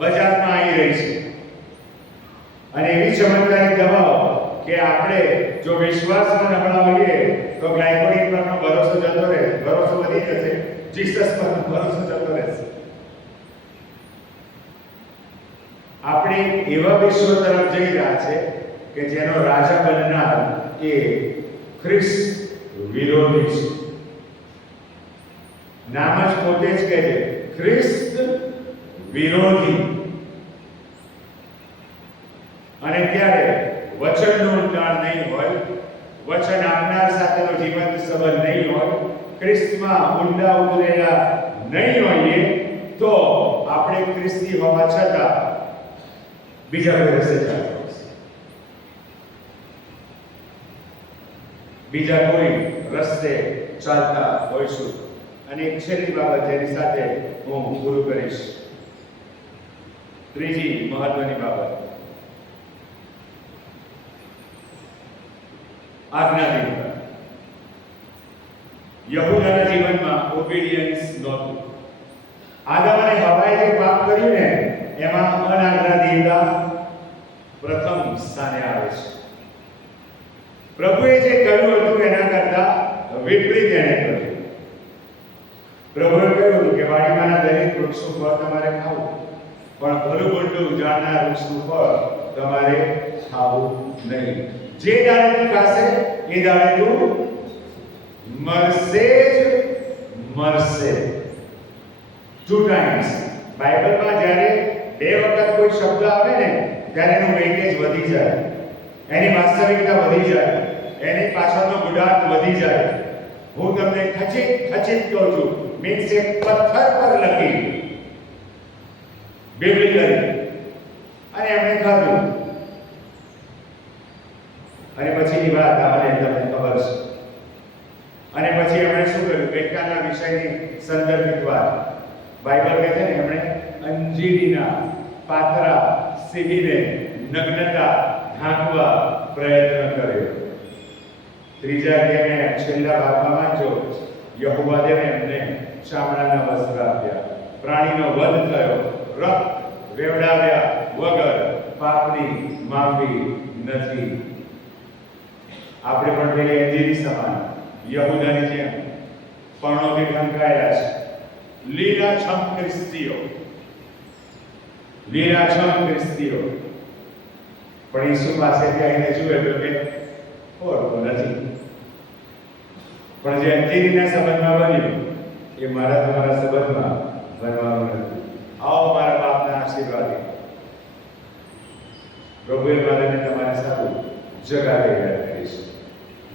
બજારમાં આવી રહી છે અને એવી ચમત્કારિક દવાઓ કે આપણે જો વિશ્વાસમાં નબળા હોઈએ તો ગ્લાયકોડિન પરનો ભરોસો જતો રહે, ભરોસો વધી જશે, જીસસ પરનો ભરોસો જતો રહેશે. આપણે એવા વિશ્વ તરફ જઈ રહ્યા છે કે જેનો રાજા બનનાર એ ખ્રિસ્ત વિરોધી છે. નામ જ પોતે જ કહે છે, ખ્રિસ્ત વિરોધી. અને ત્યારે વચનનું ઊંડાણ નહીં હોય, વચન આપનાર સાથેનો જીવંત સંબંધ નહીં હોય, ખ્રિસ્તમાં ઊંડા ઉતરેલા નહીં હોઈએ તો આપણે ખ્રિસ્તી હોવા છતાં બીજા કોઈ રસ્તે ચાલતા હશે. બીજા કોઈ રસ્તે ચાલતા હોઈશું. અને એક છેલ્લી બાબત જેની સાથે હું પૂરું કરીશ, ત્રીજી મહત્વની બાબત, આજ્ઞાધીનતા. યહૂદાના જીવનમાં ઓબીડિયન્સ નહોતું. આદમ અને હવાએ જે પાપ કર્યું ને એમાં અનાજ્ઞાધીનતા પ્રથમ સ્થાને આવે છે. પ્રભુએ જે કહ્યું હતું એના કરતા વિપરીત એણે કર્યું. પ્રભુએ કહ્યું હતું કે વાડીમાંના દરેક વૃક્ષનું ફળ તમારે ખાવું, પણ ભલું મોટું જાણનાર વૃક્ષનું ફળ તમારે ખાવું નહીં. જે દાડે તું ખાશે એ દાડે તું મરશે જ મરશે. 2 ટાઈમ્સ બાઇબલમાં જ્યારે 2 વખત કોઈ શબ્દ આવે ને ત્યારે એનું વેઇટેજ વધી જાય, એની વાસ્તવિકતા વધી જાય, એની પાછળનો ગુડાર્થ વધી જાય. હું તમને ખચિત કહું છું, મીન્સ એ પથ્થર પર લખી બિબ્લિકલી અને એમણે ખાધું. અને પછીની વાત આપણને તમને ખબર છે. અને પછી એમણે શું કર્યું? ગઈકાલના વિષયની સંદર્ભિત વાત બાઇબલ કહે છે ને, એમણે અંજીરીના પાતરા સીવીને નગ્નતા ઢાંકવા પ્રયત્ન કર્યો. ત્રીજા અધ્યાયના છેલ્લા ભાગમાં વાંચો, યહોવા દેવે એમને ચામડાના વસ્ત્ર આપ્યા, પ્રાણીનો વધ થયો, રક્ત વેવડાવ્યા વગર પાપની માફી નથી. આપણે પણ પેલી અંજીરી સમાન યહૂદાની જેમ પર્ણોથી ઢંકાયેલા છે. લીલાછમ ખ્રિસ્તીઓ, લીલાછમ ખ્રિસ્તીઓ. પણ ઈસુ પાસેથી આવીને જુએ તો કે ઓળખો નથી. પણ જે અંજીરીના સંબંધમાં બન્યું એ મારા તમારા સંબંધમાં બનવાનું નથી. આવો મારા બાપના આશીર્વાદી. પ્રભુએ મારે તમારે સારું જગા તૈયાર કરી છે,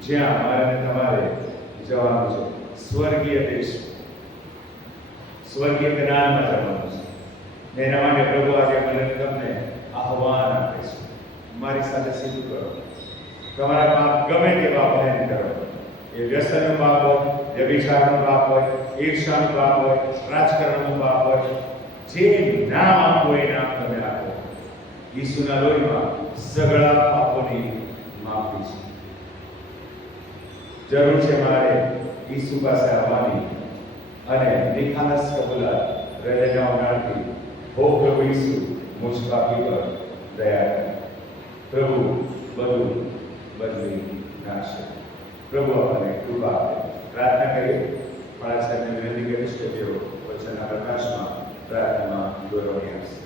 જ્યાં મારે તમારે જવાનું છે. સ્વર્ગીય દેશ, સ્વર્ગીય જ્ઞાનમાં જવાનું છે. એના માટે પ્રભુ આજે મને તમને આહ્વાન આપે છે, મારી સાથે સીધું કરો. તમારા પાપ ગમે તેવા ભયન કરો, એ વ્યસનનું પાપ હોય, વ્યભિચારનું પાપ હોય, ઈર્ષાનું પાપ હોય, રાજકારણનું પાપ હોય, જે નામ આપવું એ નામ તમે આપો. ઈસુના લોહીમાં સગળા પાપોની માફી છે. જરૂર છે મારે ઈસુ પાસે આવવાની અને નિખાલસ કબૂલાત હૃદયના ઉનાળથી, હો પ્રભુ ઈસુ મુझ પાપી પર દયા કર. પ્રભુ બધું બદલી નાખશે. પ્રભુ આપણને કૃપા આપે. પ્રાર્થના કરીએ. મારા સાહેબને વિનંતી કરીશ કે તેઓ વચનના પ્રકાશમાં પ્રાર્થનામાં દોરવાની આપશે.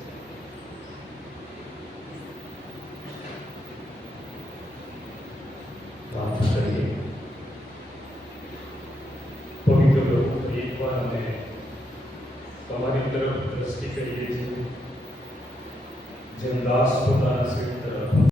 પ્રાર્થના કરીએ. પવિત્ર પ્રભુ, એકવાર અમે તમારી તરફ દ્રષ્ટિ કરીએ છીએ, જેમ દાસ પોતાના સેવક તરફ